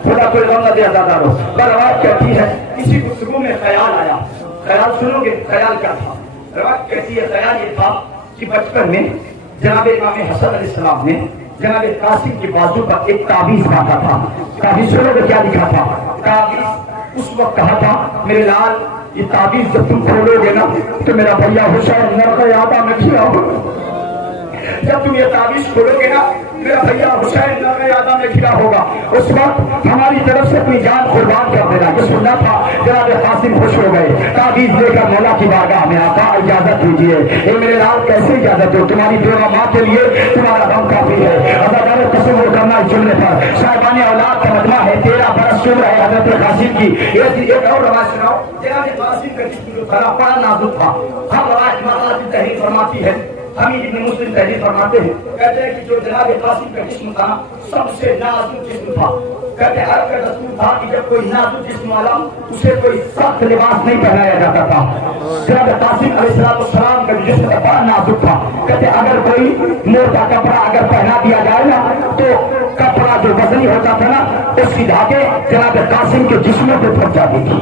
खुदा कोई गम न दे अदादारो। रवायत कहती है किसी गुफ्तगू में ख्याल आया, ख्याल सुनोगे ख्याल क्या था? रवायत कहती है ख्याल ये था कि बचपन में जनाब इमाम हसन अलैहिस्सलाम ने जनाब कासिम के बाजू पर एक ताबीज बांधा था। ताबीज सुनोगे क्या लिखा था? ताबीज उस वक्त कहा था मेरे लाल ये ताबीज जब तुम खोलोगे ना तो मेरा भैया हुसैन नरक यादा में खिला होगा। जब तुम ये ताबीज खोलोगे ना मेरा भैया हुसैन नरक यादा में खिला होगा। उस वक्त हमारी तरफ से अपनी जान कुर्बान कर देना। ये सुनना था। जनाब कासिम खुश हो गए। ताबीज लेकर मौला की बारगाह में आता इजाजत दीजिए। ये मेरे लाल कैसे इजाजत दो, तुम्हारी बेवा माँ के लिए तुम्हारा गम काफी है। अदादारो तसव्वुर करना इस जुमले पर साहिबाने औलाद का मजमा है। 13 बरस उम्र है हजरत कासिम की। एक और रवायत सुनाओ। जनाब कासिम का जिस्म जो था बड़ा नाजुक था। हम रवायत माता की तहरीर फरमाती है حمید ابن مسلم تحریر فرماتے ہیں، کہتے ہیں کہ جو جناب قاسم کا جسم تھا سب سے نازک جسم تھا. کہتے ہیں عرب کا دستور تھا کہ جب کوئی نازک جسم والا اسے کوئی سخت لباس نہیں پہنایا جاتا تھا. جناب قاسم علیہ السلام کا جسم بڑا نازک تھا. کہتے ہیں اگر کوئی موٹا کپڑا اگر پہنا دیا جائے نا تو کپڑا جو وزنی ہوتا تھا نا اس کی دھاگے جناب قاسم کے جسموں پہ پھٹ جاتی تھی،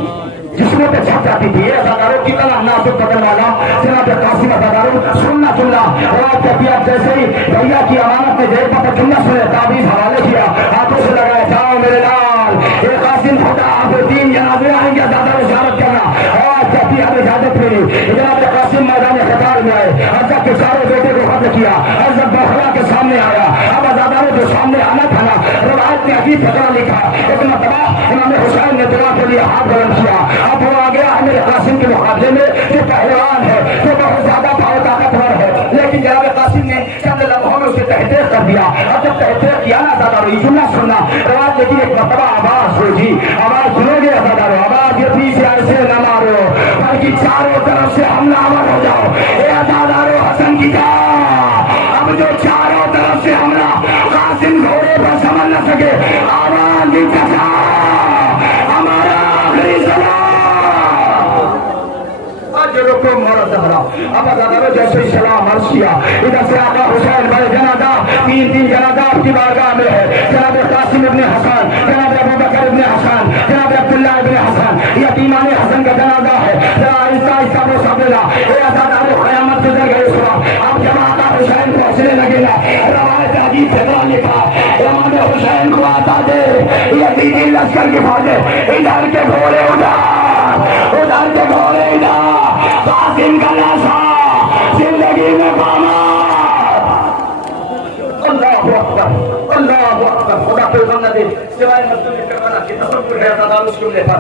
جسموں پہ چھپ جاتی تھی. یہ اداکاروں کی طرح نازک بدن والا جناب قاسم اداکاروں سننا جملہ رات کے پیا جیسے ہی بھیا کی امانت میں دیر پر جملہ سنے تعویذ حوالے کیا، ہاتھوں سے لگایا جاؤ میرے لال یہ قاسم خدا آپ 3 جنازے آئیں گے زیادہ زیارت کرنا. اور جب بھی ہمیں اجازت ملی جناب قاسم میدان قطار میں آئے، حضرت کے سارے بیٹے کو قتل کیا، حضرت بخلا کے سامنے آیا. اب ازاداروں جو سامنے آنا تھا نا روایت میں عجیب فقرہ لکھا، ایک مرتبہ امام حسین نے دعا کے لیے ہاتھ بلند کیا. اب وہ آ گیا میرے قاسم کے مقابلے میں جو پہلوان ہے جو بہت زیادہ پاؤ طاقتور ہے، لیکن جناب قاسم نے چند لمحوں میں اسے تحقیق کر دیا. اب جب تحقیق کیا نا ازاداروں یہ جملہ سننا روایت، لیکن ایک مرتبہ آواز ہو جی آواز سنو گے ازاداروں، آواز یہ پیچھے ایسے نہ مارو بلکہ چاروں طرف سے حملہ آور ہو جاؤ. اے ازاداروں حسن کی اب جو چاروں طرف سے حملہ قاسم گھوڑے پر سنبھل نہ سکے آواز دی ہمارا آخری سلام کو مرد دہرا. اب ازاداروں جیسے ہی سلام عرض کیا ادھر سے آقا حسین بڑے جنازہ 3 جنازہ آپ کی بارگاہ میں ہے. جناب قاسم ابن حسن، جناب ابو بکر ابن حسن، جناب عبداللہ ابن حسن، یتیمان حسن کا جنازہ ہے. آہستہ آہستہ وہ سب ملا. اے ازاداروں قیامت گزر گئی صبح. اب جب آقا حسین پہنچنے لگے گا روایت عجیب فقرہ لکھا، امام حسین کو آتا دے یزیدی لشکر کی فوجیں ادھر کے گھوڑے ادھر کے گھوڑے ادھر قاسم کا لاشا زندگی میں پانا. اللہ اکبر اللہ اکبر. خدا کوئی بندہ دے سوائے مظلوم کربلا کی تصور ہے ازاداروں اس جملے پر.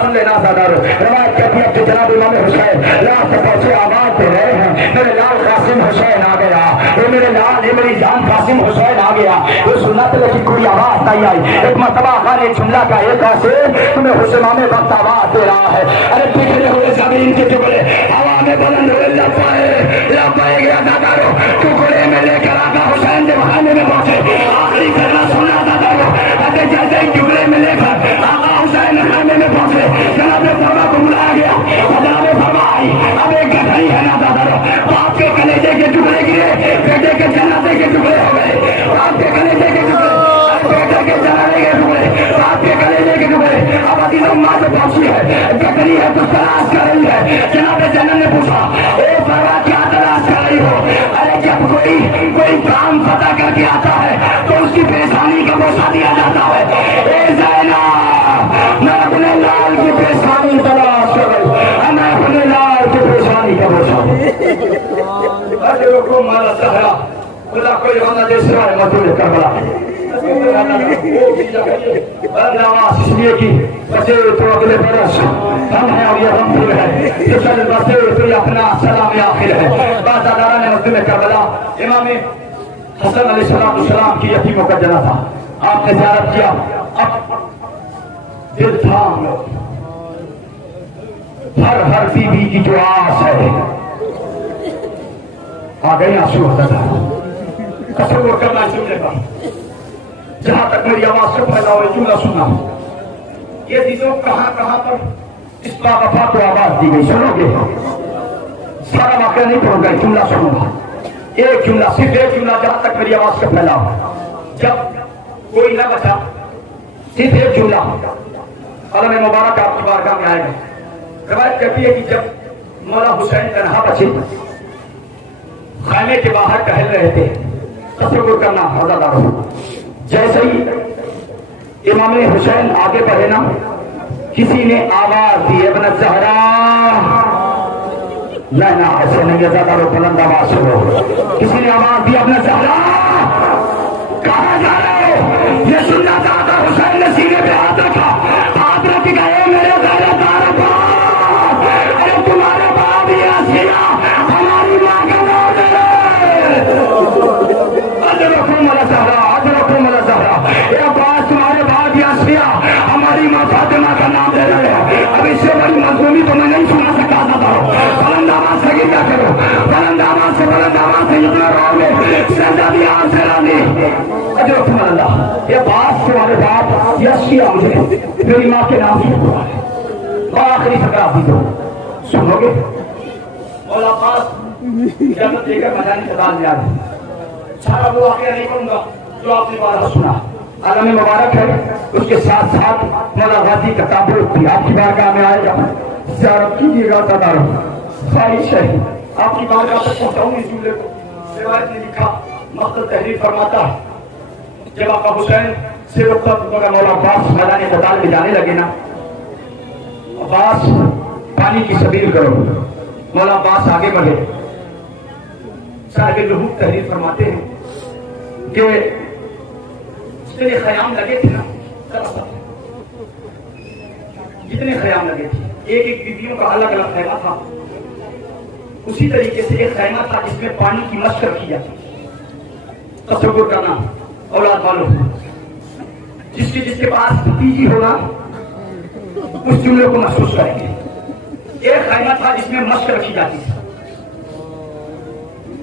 سن لینا ازاداروں روایت کہتی ہے کہ جناب امام حسین لاش سے پہنچے آواز دے رہے ہیں میرے لال قاسم حسین آ گیا، یہ میرے لال یہ میری جان قاسم حسین آ گیا. یہ سننا تھا لیکن کوئی آواز نہیں آئی. ایک مرتبہ خان جملہ کا ایک قاسم تمہیں حسین میں وقت آواز دے رہا ہے. ارے بکھرے ہوئے زمین کے ٹکڑے ہوا میں بلند ہوئے لپائے گیا ازاداروں ٹکڑے میں لے کر آقا حسین کے بہانے میں پہنچے. آخری کرنا سننا ازاداروں ایسے جیسے ہی ٹکڑے میں لے کر آقا حسین خانے میں پہنچے جناب فرما کو بلایا گیا. جناب فرما آئی. اب ایک گٹھائی ہے نا ازاداروں باپ کے کلیجے کے ٹکڑے گرے، بیٹے کے جنازے کے ٹکڑے ہو گئے. باپ کے کلیجے کے ٹکڑے، بیٹے کے جنازے کے ٹکڑے، باپ کے کلیجے کے ٹکڑے. اب عزیز اماں سے پہنچی ہے گٹری ہے تو تلاش کر رہی ہے. جناب جنرل نے پوچھا اے فرما کیا تلاش کر رہی ہو؟ ارے جب کوئی کام پتہ کر کے آتا ہے تو اس کی پیشانی کا بوسہ دیا جاتا ہے. اے زینب میں اپنے لال کی پیشانی تلاش کر رہی ہوں، میں اپنے لال کی پیشانی کا بوسہ. ارے رکو مالا سہرا خدا کوئی بندہ دے سوائے مزدور کربلا. اس لیے کی بچے تو اگلے برس ہم ہیں اور یہ ہم پھول ہے جسل بسے تو یہ اپنا سلام آخر ہے. بعض ادارہ نے مزدور کربلا امام حسن علیہ السلام کی یتیموں کا جنازہ آپ نے زیارت کیا. اب دل تھام ہر بیوی کی جو آس ہے آ گئی آنسو ہوتا تھا. تصور کرنا سننے کا جہاں تک میری آواز سے پھیلا ہوئے جملہ سننا یہ چیزوں کہاں پر اس وفا کو آواز دی گئی. سنو گے سارا واقعہ نہیں پڑھوں گا، جملہ سنوں گا. ایک جملہ صرف ایک جملہ جہاں تک میری آواز سے پھیلا ہو. جب کوئی نہ بچا صرف ایک جملہ قلم مبارک آپ کی بارگاہ میں آئے گا. روایت کہتی ہے کہ جب مولا حسین تنہا بچے خیمے کے باہر ٹہل رہے تھے. تصور کرنا ازاداروں جیسے ہی امام حسین آگے بڑھے نا کسی نے آواز دی ابن زہرا. نہ ایسے نہیں ازاداروں بلند آواز سنو. کسی نے آواز دی ابن زہرا کہاں جا رہے ہو؟ یہ سننا چاہتا. حسین نے سینے پہ ہاتھ رکھا، ہاتھ رکھ گئے میرے غیرتدار باپ. ارے تمہارے باپ یہ اسیہ ہماری ماں کا نام ہے. ادرکم الزہرا ادرکم الزہرا. اے عباس تمہارے باپ یہ اسیہ ہماری ماں فاطمہ کا نام دے رہے ہیں. اب اس سے بڑی مظلومی تو میں نہیں سنا سکتا تھا. بلند آواز سے کیا کرو، بلند آواز سے اتنا رہو گے سزا بھی آن سے رانی اجر رحمہ اللہ یہ بات تمہارے باپ یس کیا مجھے میری ماں کے نام سے ہوا ہے اور آخری فکرہ بھی دو سنو گے مولا عباس اجازت دے کر میدان قتال میں آ گئے سارا وہ واقعہ نہیں کروں گا جو آپ نے بارہ سنا عالم مبارک ہے اس کے ساتھ ساتھ مولا غازی کا تابوت بھی آپ کی بارگاہ میں آئے گا زیارت کیجیے گا تدارو خواہش ہے آپ کی بارگاہ تک پہنچاؤں اس جملے کو روایت نے لکھا مقتل تحریر فرماتا جب آقا حسین سے وقت مولا عباس میدان قتال میں جانے لگے نا عباس پانی کی سبیل کرو مولا عباس آگے بڑھے صاحب لحوق تحریر فرماتے ہیں کہ جتنے خیام لگے تھے نا جتنے خیام لگے تھے ایک ایک بیویوں کا الگ الگ خیمہ تھا اسی طریقے سے ایک خیمہ تھا جس میں پانی کی مشق رکھی جاتی تصور کرنا اولاد والوں جس کے پاس بھتیجی ہونا اس جملے کو محسوس کریں گے ایک خیمہ تھا جس میں مشق رکھی جاتی تھی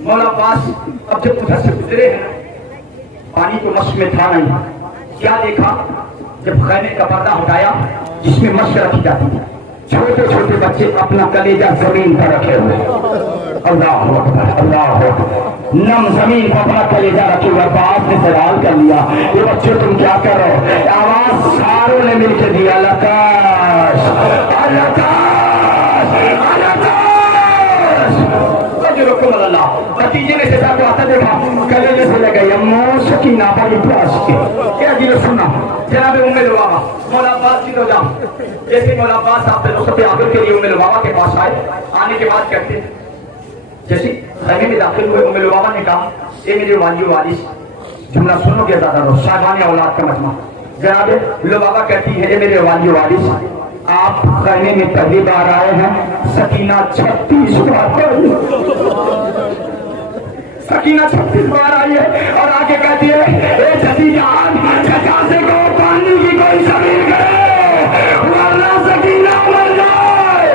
مولا عباس اب جب ادھر سے گزرے ہیں پانی تو مشق میں تھا نہیں کیا دیکھا جب خیمے کا پردہ ہٹایا جس میں مشق رکھی جاتی تھی چھوٹے چھوٹے بچے اپنا کلیجہ زمین پر رکھے ہوئے اللہ اکبر اللہ اکبر نم زمین پر اپنا کلیجہ رکھے ہوئے عباس نے سوال کر لیا یہ بچے تم کیا کر رہے ہو آواز ساروں نے مل کے دیا لکاش اللہ بتیجے نے سزا کو آتا دیکھا کلیجے سے لے گئی امو سکینہ بڑی پیاس کے کیا جی سننا جناب ام لبابہ مولا عباس کی تو جاؤ جیسے مولا عباس آپ نے رخصت آخر کے لیے ام لبابہ کے پاس آئے آنے کے بعد کہتے جیسے خیمے میں داخل ہوئے ام لبابہ نے کہا اے میرے والی و والد جملہ سنو گے زیادہ رو صاحبان اولاد کا مجمع جناب لبابہ کہتی ہے اے میرے والی و والد آپ خیمے میں پہلی بار آئے ہیں سکینہ 36 بار سکینہ 36 بار آئی ہے اور آگے کہتی ہے اے جدی جان چچا سے کو پانی کی کوئی سبیل کرے ورنہ سکینہ مر جائے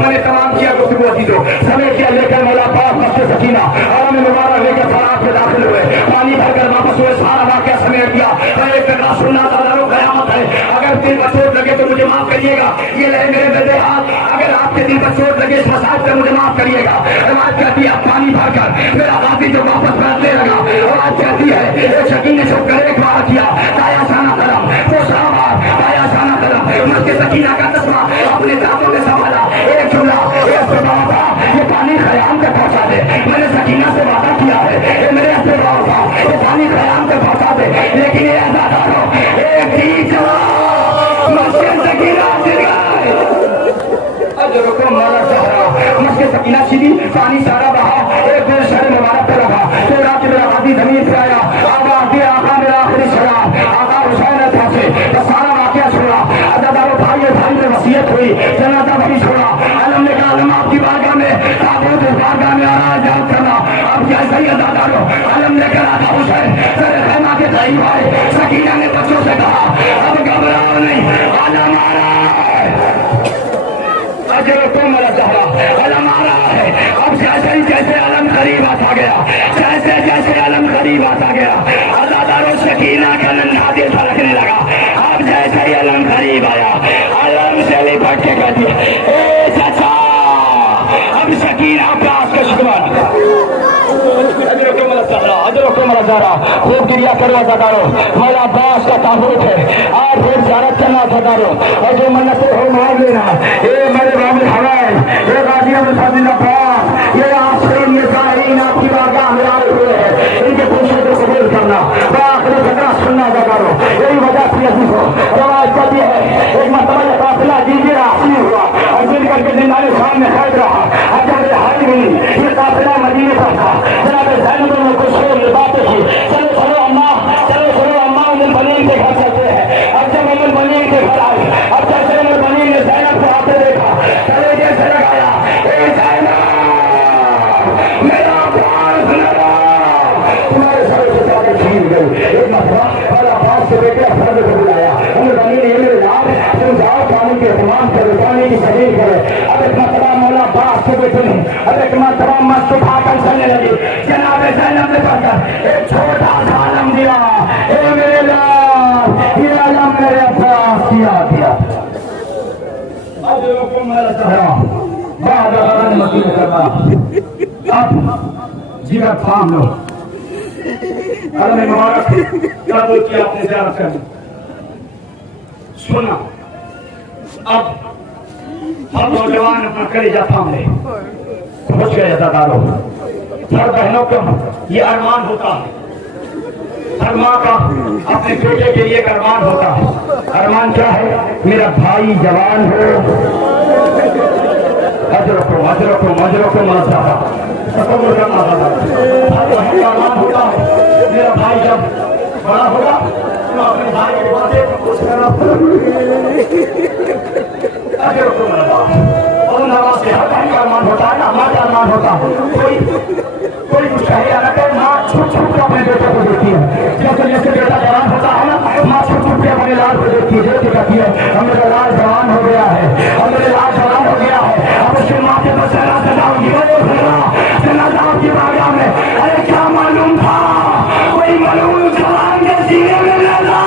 میں نے تمام کیا گفتگو عزیزو سمیت کیا لے کر مولا پاک مسجد سکینہ عالم مبارک لے کر سرات میں داخل ہوئے پانی بھر کر واپس ہوئے سارا واقعہ سمیت دیا میں ایک کرنا سننا تھا قیامت ہے اگر دل پر چوٹ لگے تو مجھے معاف کریے گا یہ لے میرے بیٹے ہاتھ اگر آپ کے دل پر چوٹ لگے اس مساج پہ مجھے معاف کریے گا روایت کہتی ہے پانی بھر کر میرا غازی جو واپس پلٹنے لگا روایت کہتی ہے ایک شکین نے چھپ کر ایک بار کیا دایا شانہ قدم دوسرا بار دایا شانہ قدم مسجد سکینہ کا تسمہ اپنے دانتوں میں سنبھالا ایک جملہ ایک بتاؤ تھا یہ پانی خیام تک پہنچا دے میں نے سکینہ سے وعدہ کیا ہے یہ میرے اپنے باؤ تھا یہ پانی خیام تک پہنچا دے لیکن یہ ایسا دارو ایک ہی جواب مسجد سکینہ گر گئے اجر کو مولا سہرا مسجد سکینہ سیدھی پانی سارا بہا ایک دن شہر مبارک پہ رکھا تو رات میرا غازی زمین سے آیا آقا دیا آقا میرا آخری سلام آقا حسین ہے پھانسے تو سارا واقعہ چھوڑا عزادارو بھائی میں وصیت ہوئی جنازہ بھائی چھوڑا علم نے کہا علم آپ کی بارگاہ میں تابوت اس بارگاہ میں آنا جان کرنا اب جیسا ہی عزادارو علم نے کہا آقا حسین سر خیمہ کے قریب آئے سکینہ نے بچوں سے کہا اب گھبراؤ نہیں علم آ رہا ہے اجر کو ملا زہرا علم آ رہا ہے اب جیسے ہی جیسے علم قریب آتا گیا جیسے جیسے علم قریب آتا گیا عزادارو سکینہ کا ننھا دل سا رکھنے لگا اب جیسے ہی علم قریب آیا علم سے لپٹ کے کہتی اے چچا اب سکینہ پیاس کے شکوان خوب گریا کرو عزادارو مولا عباس کا تابوت ہے آج پھر زیارت کرنا عزادارو اور جو منتیں ہو مار لینا اے میرے باب الحوائج اے غازی ابو فضل عباس یہ آسرین یہ ظاہرین آپ کی بارگاہ میں آئے ہوئے ہیں ان کے پوچھنے کو قبول کرنا آخری فکرہ سننا عزادارو یہی وجہ تھی عزیز ہو روایت کرتی ہے ایک مرتبہ یہ قافلہ جیجے حاصل ہوا اور جل کر کے زندان شام میں قید رہا اب جب یہ حالی ملی یہ قافلہ مدینے پر تھا جناب زینب نے کچھ شعر باتیں کی چلو چلو اماں ام البنین کے گھر چلتے ہیں اب جب ام البنین کے گھر آئے اب جیسے ام البنین نے زینب کو آتے دیکھا अब एक मरतबा मस्त उठाकर चलने लगी। जनाब ज़ैनब ने पढ़कर एक छोटा सा आलम दिया, ए मेरे लाल, ये आलम मेरे अब्बास दिया दिया। अब जिगर थाम लो। मुबारक क्या बोलती आपने ज़ियारत करनी सुना। अब हम नौजवान अपना कलेजा थाम ले, पहुंच गए अदादारों। हर बहनों को ये अरमान होता है, हर माँ का अपने बेटे के लिए अरमान होता है। अरमान क्या है? मेरा भाई जवान हो, अजरको मज़ा तसव्वुर करना था। हर बहन का अरमान होता है, मेरा भाई जब बड़ा होगा तो अपने भाई के बातें को खुश करना। अजरको मज़ा और नवाज से हर बहन का अरमान होता है ना, माँ का अरमान होता है। कोई कुछ कहे या न कहे, माँ छुप छुप के अपने बेटे को देखती है। जैसे जैसे बेटा जवान होता है ना, माँ छुप छुप के अपने लाल को देखती है, कहती है अब मेरा लाल जवान हो गया है, अब मेरे लाल जवान हो गया है, अब उसके माथे पर सेना सजाऊंगी। सेना साहब की बारगाह में, अरे क्या मालूम था कोई मलूम जवान के सीने में लगा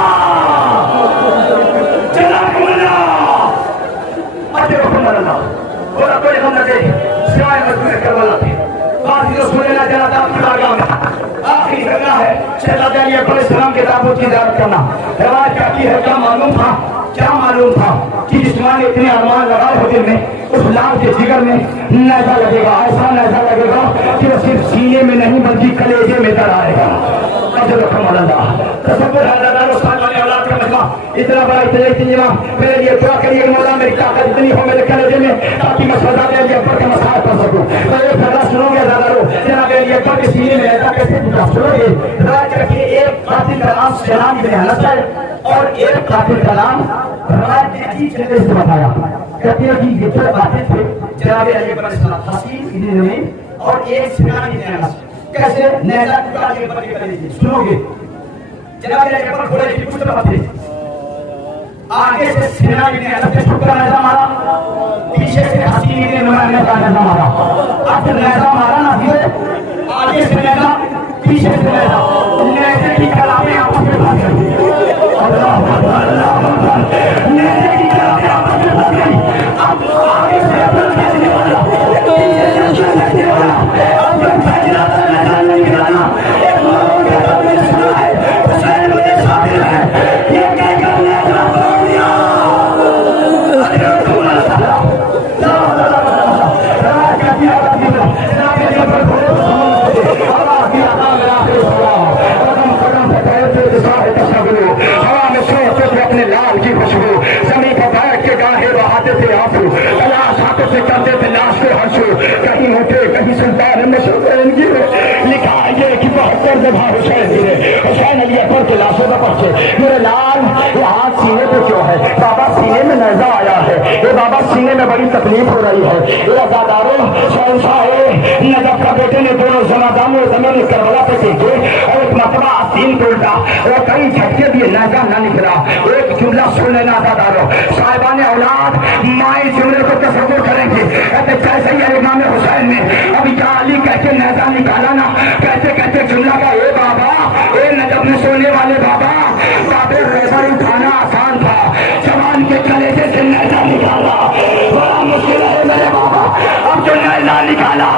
चला बोला। अरे बोला कोई हम न दे सिवाय मजदूर करवाला थे। बात जो सुने ना जरा था आपकी बारगाह में आखिरी करना है शहजाद अली अकबर सलाम के ताबूत की ज़ियारत करना। रिवायत कहती है क्या मालूम था कि जिस्मान ने इतने अरमान लगाए हो दिल में, उस लाल के जिगर में नैज़ा लगेगा, ऐसा नैज़ा लगेगा कि वो सिर्फ सीने में नहीं बल्कि कलेजे में दर आएगा। तसव्वुर है दादारो साथ वाले औलाद का मजमा इतना बड़ा इतनी मेरे लिए दुआ करिए मौला मेरी ताकत इतनी हो मेरे कलेजे में ताकि मैं शहजाद अली अकबर का मसाइल पढ़ सकूं। तो ये फैसला सुनोगे दादारो, जनाब अली अकबर के सीने में ऐसा कैसे टूटा सुनोगे। राज करके एक कातिल का नाम सैलानी बिन अनस है और एक कातिल का नाम राज ने अजीब तरीके से बताया। कहते हैं कि ये दो कातिल थे, जनाब अली अकबर सलाम हसीन इब्न नईम और एक सैलानी बिन अनस। कैसे नैज़ा टूटा अली अकबर के कलेजे सुनोगे। जनाब अली अकबर घोड़े की पूछ रहे थे, आगे से सैलानी बिन अनस ने ठुक्कर नैज़ा मारा, पीछे से हसीन इब्न नईम ने नैज़ा मारा। अब नैज़ा मारा ना दिए, आगे से नैज़ा पीछे से नैज़ा, नैज़े की कलामें आपस में फंस गई। नैज़े की कलामें आपस में फंस गई। अब आगे से अपना फैसले वाला, पीछे से फैसले वाला, अब फैसला नैज़ा नहीं गिराना। एक लोगों के सामने सुना है, हुसैन मुझे शामिल है, ये कहकर नैज़ा तोड़ दिया। अरे तुम्हारा साला अपने लाल की खुशबू जमीन पर बैठ के गाहे बहाते थे आंसू, तलाश हाथों से करते थे लाश पे हंसू, कहीं उठे कहीं सुल्तान में हुसैन गिरे। लिखा ये कि 72 दफा हुसैन गिरे, हुसैन अली अकबर के लाशों पर पहुंचे। मेरे लाल ये हाथ सीने पे क्यों है? बाबा सीने में नैज़ा आया है, ये बाबा सीने में बड़ी तकलीफ हो रही है। ये अज़ादारों शहंशाह नजफ का बेटे ने दोनों जमादारों जमीन करबला पे देखे और एक मरतबा आसीन तोड़ा और कई झटके दिए, नैज़ा न निकला। एक जुमला सुन लेना अज़ादारों, साहिबान औलाद माए जुमले को तसव्वुर करेंगे। कहते जैसे ही इमाम हुसैन ने अभी या अली कह के नैज़ा निकाला ना, कहते कहते जुमला का ए बाबा, ए नजफ में सोने वाले बाबा, बाबे रेबर उठाना आसान था, जवान के कलेजे से नैज़ा निकाला बड़ा मुश्किल है मेरे बाबा। अब जो नैज़ा निकाला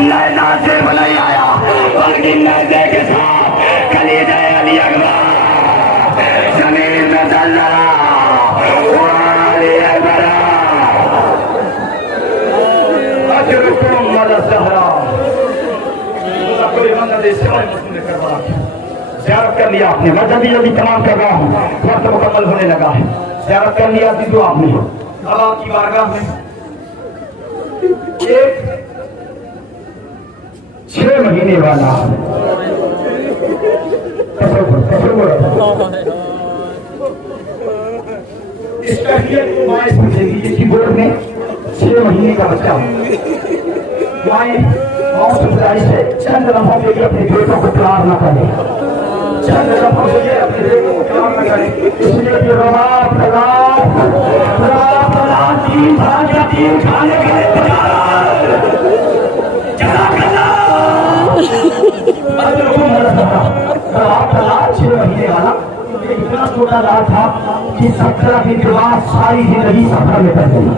नैज़ा से नहीं आया बल्कि नैज़े के साथ कलेजे अली अकबर जमीन में दल रहा। अली अकबर अजरुकुम मल ज़हरा कोई बंदा दे सिवाय मसले करवा ज़ियारत कर लिया आपने। मैं जल्दी जल्दी तमाम कर रहा हूँ, वक्त मुकम्मल होने लगा है। ज़ियारत कर लिया दीदो आपने। अब आपकी बारगाह में एक 6 महीने वाला इस कैफियत को माए पूछेगी जिसकी गोद में 6 महीने का बच्चा हो। माए मौत गुजारिश है चंद लम्हों के लिए अपने बेटों को प्यार न करे, चंद लम्हों के लिए अपने बेटों को प्यार न करे। इसलिए कि रवाब तीन खाने के लिए छोटा सा था कि 17 दिन के बाद सारी जिंदगी सफर में कर गई।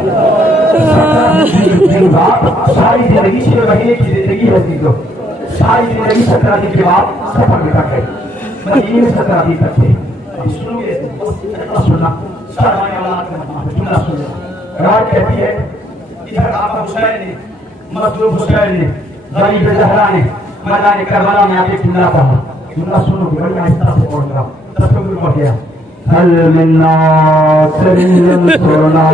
17 दिन के बाद सारी जिंदगी 6 महीने की जिंदगी है जो सारी जिंदगी 17 दिन के बाद सफर में कर गई। मदीने में 17 दिन तक थे। सुनोगे सुनना शर्माने वाला जुमला सुनना। रात कहती है इधर आका हुसैन ने मजलूम हुसैन ने गरीब ज़हरा ने मैदान करबला में आके जुमला कहा। जुमला सुनोगे बड़ी आहिस्ता से पढ़ रहा हूँ। तस्वीर पढ़ गया हल मिन्ना सरियन सुना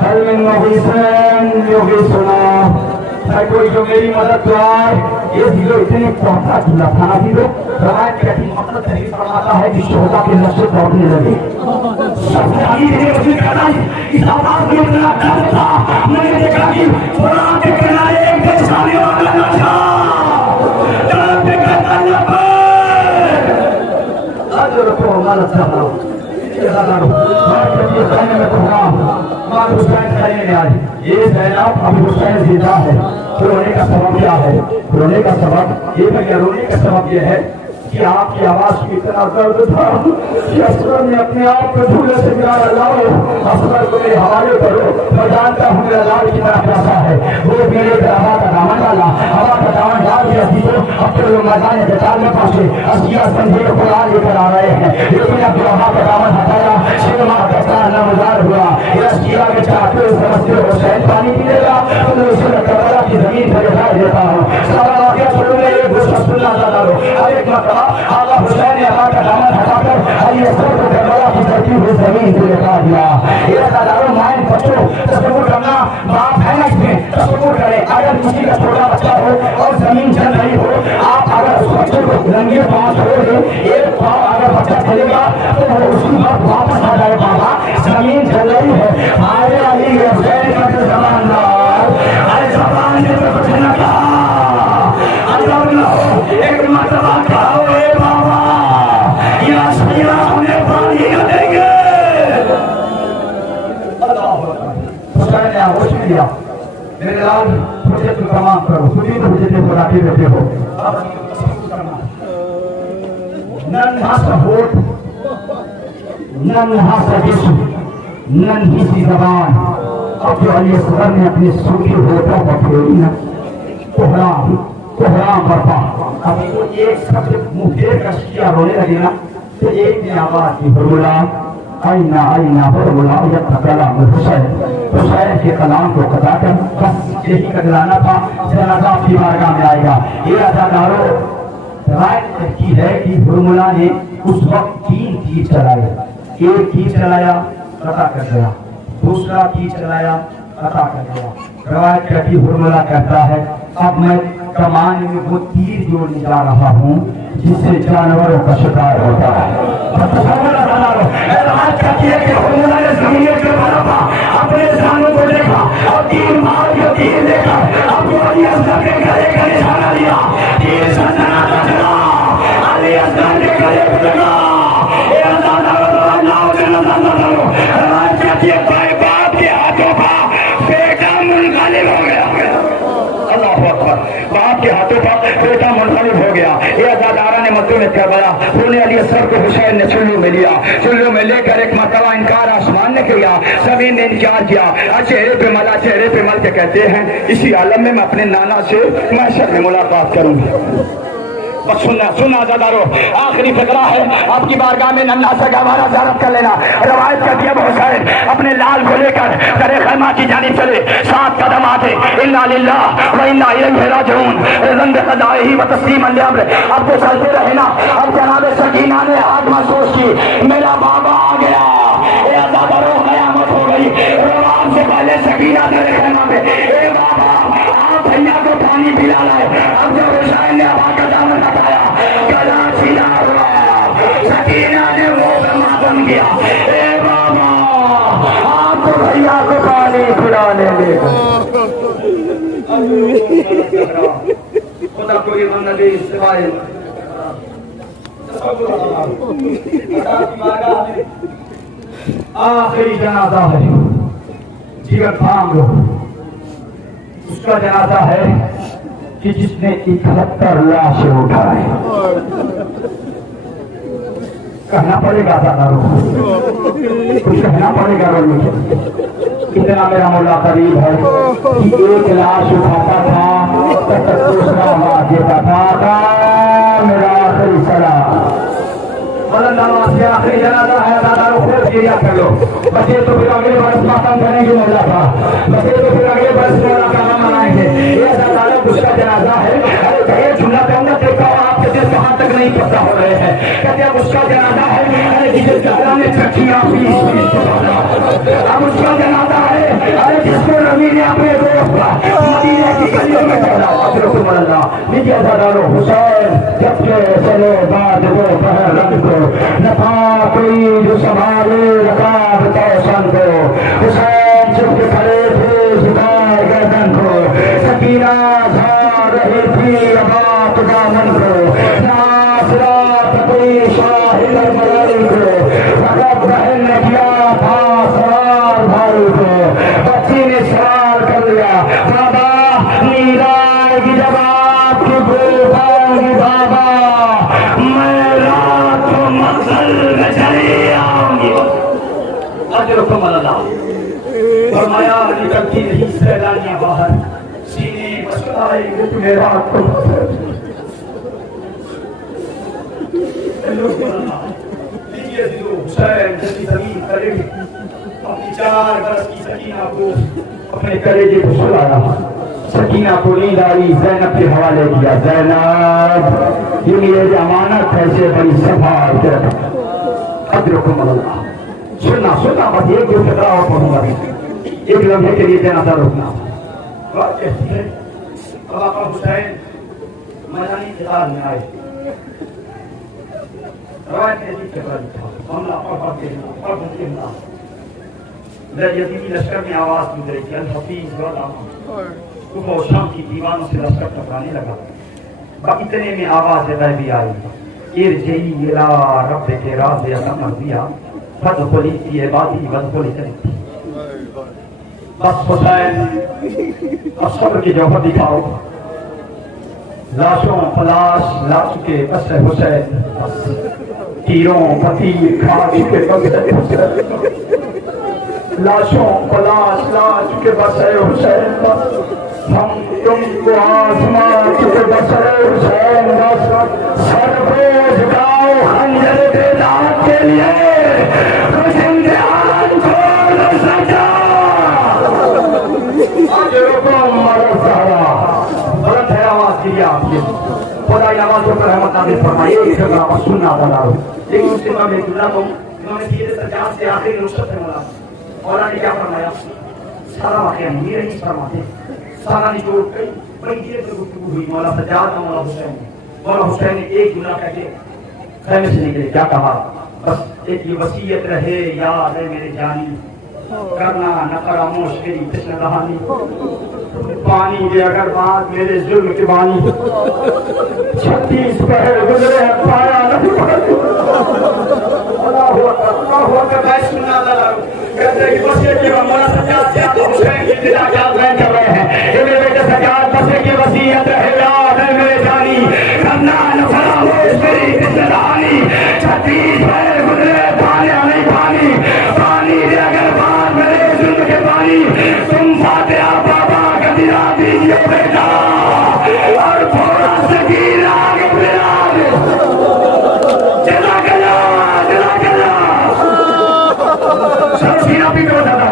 हल मिन्ना हुसैन योगी सुना है कोई जो मेरी मदद कराए। ये दिलो इतने चौथा जुमला था दिलो रवायत कहती मतलब तरीफ फरमाता है कि शोहदा के नशे दौड़ने लगे। सबसे आगे ये वजीर कहता है इस आवाज में इतना डर था मैंने देखा कि कुरान के किनारे एक बेचारे वाला नशा डर पे कहता है अजर को हमारा सलाम ये हजारों मैं कभी कहने में कहूँगा मां हुसैन कहने में आई ये ज़ैनब अभी हुसैन जिंदा है। रोने का सबब क्या है? रोने का सबब ये भैया रोने का सबब ये है कि आपकी आवाज में इतना दर्द था कि असगर ने अपने आप को झूले से गिराया। लाओ असगर को मेरे हवाले करो। मैं जानता हूँ मेरा लाल कितना प्यासा है। वो मेरे हवा का दामन डाला हवा का दामन डाल के अजीजों अब तो लोग मैदान बेताल में पहुंचे असिया संधे कुरान लेकर आ रहे हैं। लेकिन अब जो हवा का दामन हटाया शेरमा का नामदार हुआ। रसिया के चाहते हुए समझते हो हुसैन पानी पी लेगा तो मैं उसे करबला की जमीन पर बैठा देता हूँ। सारा वाक़या छोड़ने एक दूसरा सुनना चाहता हूँ। अब एक मरतबा आका हुसैन ने हवा का दामन हटाकर अली असगर को करबला की धरती हुई जमीन पर बैठा दिया। ये हजारों मायन बच्चों तस्वीर करना बाप है ना इसमें तस्वीर करें। अगर किसी का छोटा बच्चा हो और जमीन चल रही हो आप अगर उस बच्चे को नंगे पांव छोड़ोगे एक पांव अगर बच्चा चलेगा तो वो उसी वक्त वापस आ जाए। बाबा जमीन चल रही है हमारे अली हुसैन का जो जमानदार अरे जबान ने तो कुछ न कहा एक मरतबा कहो ए बाबा या सैया हमें पानी न देंगे। हुसैन ने आगोश किया मेरे लाल मुझे तुम तमाम करो खुद ही तो मुझे बुलाते रहते हो। नन्हा सा होठ नन्हा सा जिस्म नन्ही सी जबान अब जो अली असगर ने अपने सूखे होठों पर फेरी ना कोहराम कोहराम बरपा। अब वो एक शब्द मुंह देर कश किया रोने लगे ना तो एक ने आवाज की फॉर्मूला आईना आईना फॉर्मूला जब कलाम हुसैन हुसैन के कलाम को कटाकर बस यही कटलाना था जनाजा की बारगाह में आएगा। ये अदाकारों रायत कहती है कि फॉर्मूला ने उस वक्त 3 तीर चलाए। एक तीर चलाया कटा कर गया दूसरा तीर चलाया कटा कर गया। रवायत कहती फॉर्मूला कहता है अब मैं कमान में वो तीर जोड़ने जा रहा हूँ जिससे जानवरों का शिकार होता है। अपने जानों को देखा और तीर मार के तीर देखा अब अली असगर के गले का निशाना लिया तीर सनसनाता चला अली असगर के गले को लगा। ये रवायत कहती है भाई बाप के हाथों का बेटा मुनक़लिब हो गया। बाप के हाथों पर बेटा मुनक़लिब हो गया। ये अज़ादारा ने मद्दों में करबला उन्हें अली असगर को हुसैन ने चुल्लू में लिया। चुल्लू में लेकर एक मरतबा इनकार आसमान ने किया जमीन ने इनकार किया। चेहरे पे मला चेहरे पे मल के कहते हैं इसी आलम में मैं अपने नाना से महशर में मुलाकात करूंगी। बस सुनना अज़ादारों आखिरी फिक्रा है आपकी बारगाह में नन्हा सा गवारा ज़ियारत कर लेना। रवायत कहती है हुसैन अपने लाल को लेकर दरे खैमा की जानिब चले 7 कदम आगे इन्ना लिल्लाह व इन्ना इलैहि राजिऊन रंद क़दाइही व तस्लीमन लिअम्र। अब तो चलते रहे ना। अब जनाब सकीना ने आज महसूस की मेरा बाबा आ गया। ये अज़ादारों क़यामत हो गई। रवान से पहले सकीना दरे खैमा में ए बाबा आप भैया को पानी पिला लाए। अब जब हुसैन ने हवा का दामन हटाया गला सीधा हुआ सकीना ने वो मातम किया ए बाबा आपको भैया को पानी पिलाने देगा। खुदा कोई बंदे सिवाय आखिरी जनाजा है जीवन थाम लो। उसका जनाजा है कि जिसने 71 लाशें उठाए कहना पड़ेगा दादा, कुछ कहना पड़ेगा मुझे। इतना मेरा मौला करीब है कि एक लाश उठाता था तब तक दूसरा आवाज देता था मेरा आखिरी सलाम। से आखिरी जनाजा है दादा, खूब क्रिया कर लो। बचे तो फिर अगले वर्ष मातम करेंगे मौला का, बचे तो फिर अगले वर्ष मौला का हम मनाएंगे। ये दादा उसका जनाजा है। अरे भैया सुनना चाहूंगा, देखा आपके दिल कहाँ तक नहीं पता हो रहे हैं। कहते हैं उसका जनाजा है। अरे जिसे दादा ने चट्टियां अब उसका जनाजा है। अरे जिसको रवि ने अपने दोस्त मदीने की गलियों में चला हुसैन जबके चले बाद वो पहर रंग को न था कोई जो संभाले रकाब तौसन को। हुसैन चुप खड़े थे झुकाए गर्दन को, सकीना झाड़ रही थी अबात दामन को। नासरात कोई शाहिद मलई को, फकत बहन ने किया था सवार भाई को। बच्ची ने सवाल कर लिया बाबा नींद आएगी जब आपकी भूख आएगी बाबा, मैं रात को मंजिल में चली आऊंगी। अजरकुम अल्लाह फरमाया निकलती रही सैलानियां बाहर, सीने मसलाए तुम्हें रात को हुसैन जल्दी जमीन करेगी अपनी 4 बरस की सकीना को अपने कलेजे को सुलाया। सकीना को नींद आई, ज़ैनब के हवाले किया। ज़ैनब ये मेरी अमानत है, से बड़ी संभाल के रखना। अजरकुम अल्लाह सुनना सुनना बस एक दो टकरा और पढ़ूंगा, एक लम्हे के लिए जनाजा रोकना। अब आपका हुसैन मैदानी किताब में आए, रवायत ने के बाद मामला यजीदी लश्कर में आवाज गुजरी थी, अल हफीज सुबह और शाम की दीवानों से लश्कर टकराने लगा। इतने में आवाज भी आई, इरजई इला रब्बिके राज़ियतन मर्ज़िया फदखुली फी इबादी वदखुली जन्नती। बस हुसैन अब सब्र की जौहर दिखाओ। लाशों पलाश ला चुके बस है हुसैन, तीरों पतीर खा चुके बस है हुसैन। लाशों पलाश ला चुके बस है हुसैन, बस हम तुमको आसमां चुके बस है हुसैन। बस सर को झुकाओ खंजर के दांत के लिए, कुछ इम्तिहान छोड़ सका। बलंद है आवाज की आपकी खुदा आवाजों पर रहमत नाज़िल फरमाए। एक जगह सुनना बना लेकिन उससे मैं जुड़ा तो इन्होंने सीधे सजाद से आखिरी नुसरत है मौला। मौला ने क्या फरमाया, सारा वाक़या मेरे ही फरमाते, सारा निचोड़ कई बड़ी देर तक गुफ्तगू हुई। मौला सजाद और मौला हुसैन ने एक जुमला कह के खैमे से निकले। क्या कहा, बस एक ये वसीयत रहे याद है मेरे जानी, करना न फरामोश मेरी कृष्ण कहानी। पानी दे अगर बात मेरे जुल्म की बानी, 36 पहर गुजरे पाया नहीं कहते हैं कि वसीयत की मौला सजाद से आप हुसैन की दिला याद बयान कर रहे हैं। ये मेरे बेटे सजाद बसे की वसीयत है याद है मेरे जानी, करना न फरामोश मेरी कृष्ण कहानी। 36 पहर गुजरे पाया नहीं पानी, पानी दे अगर बात मेरे जुल्म के पानी। तुम फातिहा बाबा का दिला दीजिए बेटा और थोड़ा सकीन आगे बढ़ा दे। चला गया सब सीना भी तो दादा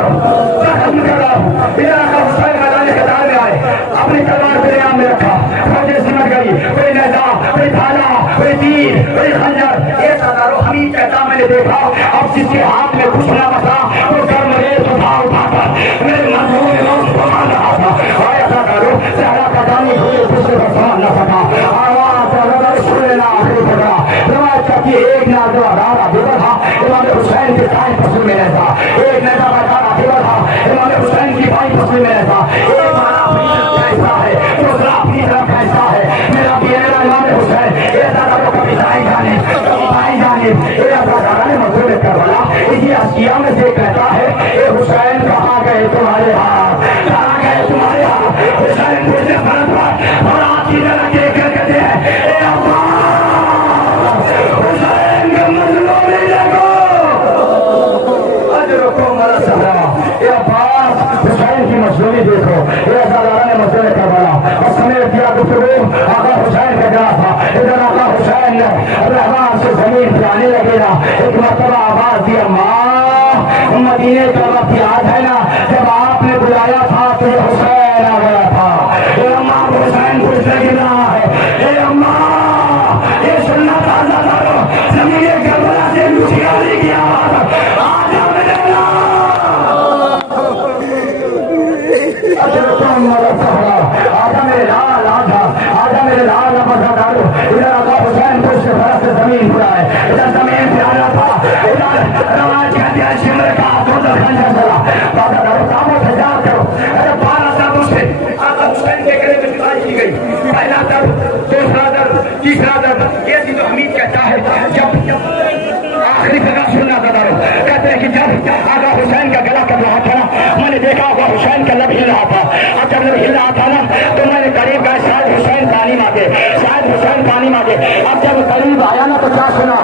हम कर रहा हूँ। इधर का हुसैन मैदान के दाल में आए, अपनी तलवार मेरे आम में रखा, फौजें सिमट गई, कोई नेजा कोई भाला कोई तीर कोई खंजर। ये दादारो हम ही कहता मैंने देखा, अब जिसके हाथ में कुछ ना बचा तो गर्म रेत उठाकर मेरे मजबूर मौत को मार रहा था। आया दादारो सहरा का दानी हुए दूसरे पर संभाल न सका, आवाज सुने ना आखिरी पकड़ा। रवायत करती एक ना जो रारा बेटा था इमाम हुसैन के दाएं पसली में रहता, एक नेता बैठा राठीवा था इमाम हुसैन की बाईं पसली में रहता। एक मारा अपनी तरफ कैसा है, दूसरा अपनी तरफ कैसा है, मेरा मेरा इमाम हुसैन। ये दादा को कभी दाएं जाने कभी बाएं जाने। ये दादा ने मजदूर करबला इसी असिया में से कहता है, ये हुसैन कहाँ गए तुम्हारे हाथ, कहाँ गए तुम्हारे हाथ। हुसैन मुझे फर्क पर और आपकी तरह देख कर कहते हैं हुसैन के मजलूम पास हुसैन की मजदूरी देखो, ये अज़ादारा ने मजदूर करबला और समेत दिया गुफ्तगू आका हुसैन का गला था। इधर आका हुसैन ने रहमान से जमीन पे आने लगे ना, एक मरतबा आवाज दिया, माँ मदीने का वक्त याद है ना, जब आपने बुलाया था तो ये हुसैन आ गया था। ये अम्मा हुसैन कुछ लग रहा है, ये अम्मा ये सुनना ताजा करो, जमीन करबला से मुझे की आवाज आजा मेरे आजा मेरे लाल आजा, आजा मेरे लाल डालो। इधर आका हुसैन कुछ बरस से जमीन पूरा है, इधर जमीन पे आना था, इधर रवाज का दिया शिमर का दो खंजर चला बाबा डालो कामों से जा करो। अरे 12 दर्दों से आका हुसैन के गले में जुदाई की गई, पहला दर्द, दूसरा दर्द, तीसरा दर्द। ये चीज हमीद कहता है जब आखिरी गला सुनना था डालो, कहते हैं कि जब आका हुसैन का गला कट रहा था ना, मैंने देखा आका हुसैन का लब हिल रहा था, और जब लब हिल रहा था ना तो मैंने करीब गए, शायद हुसैन पानी मांगे, शायद हुसैन पानी मांगे। अब जब करीब आया ना तो क्या सुना,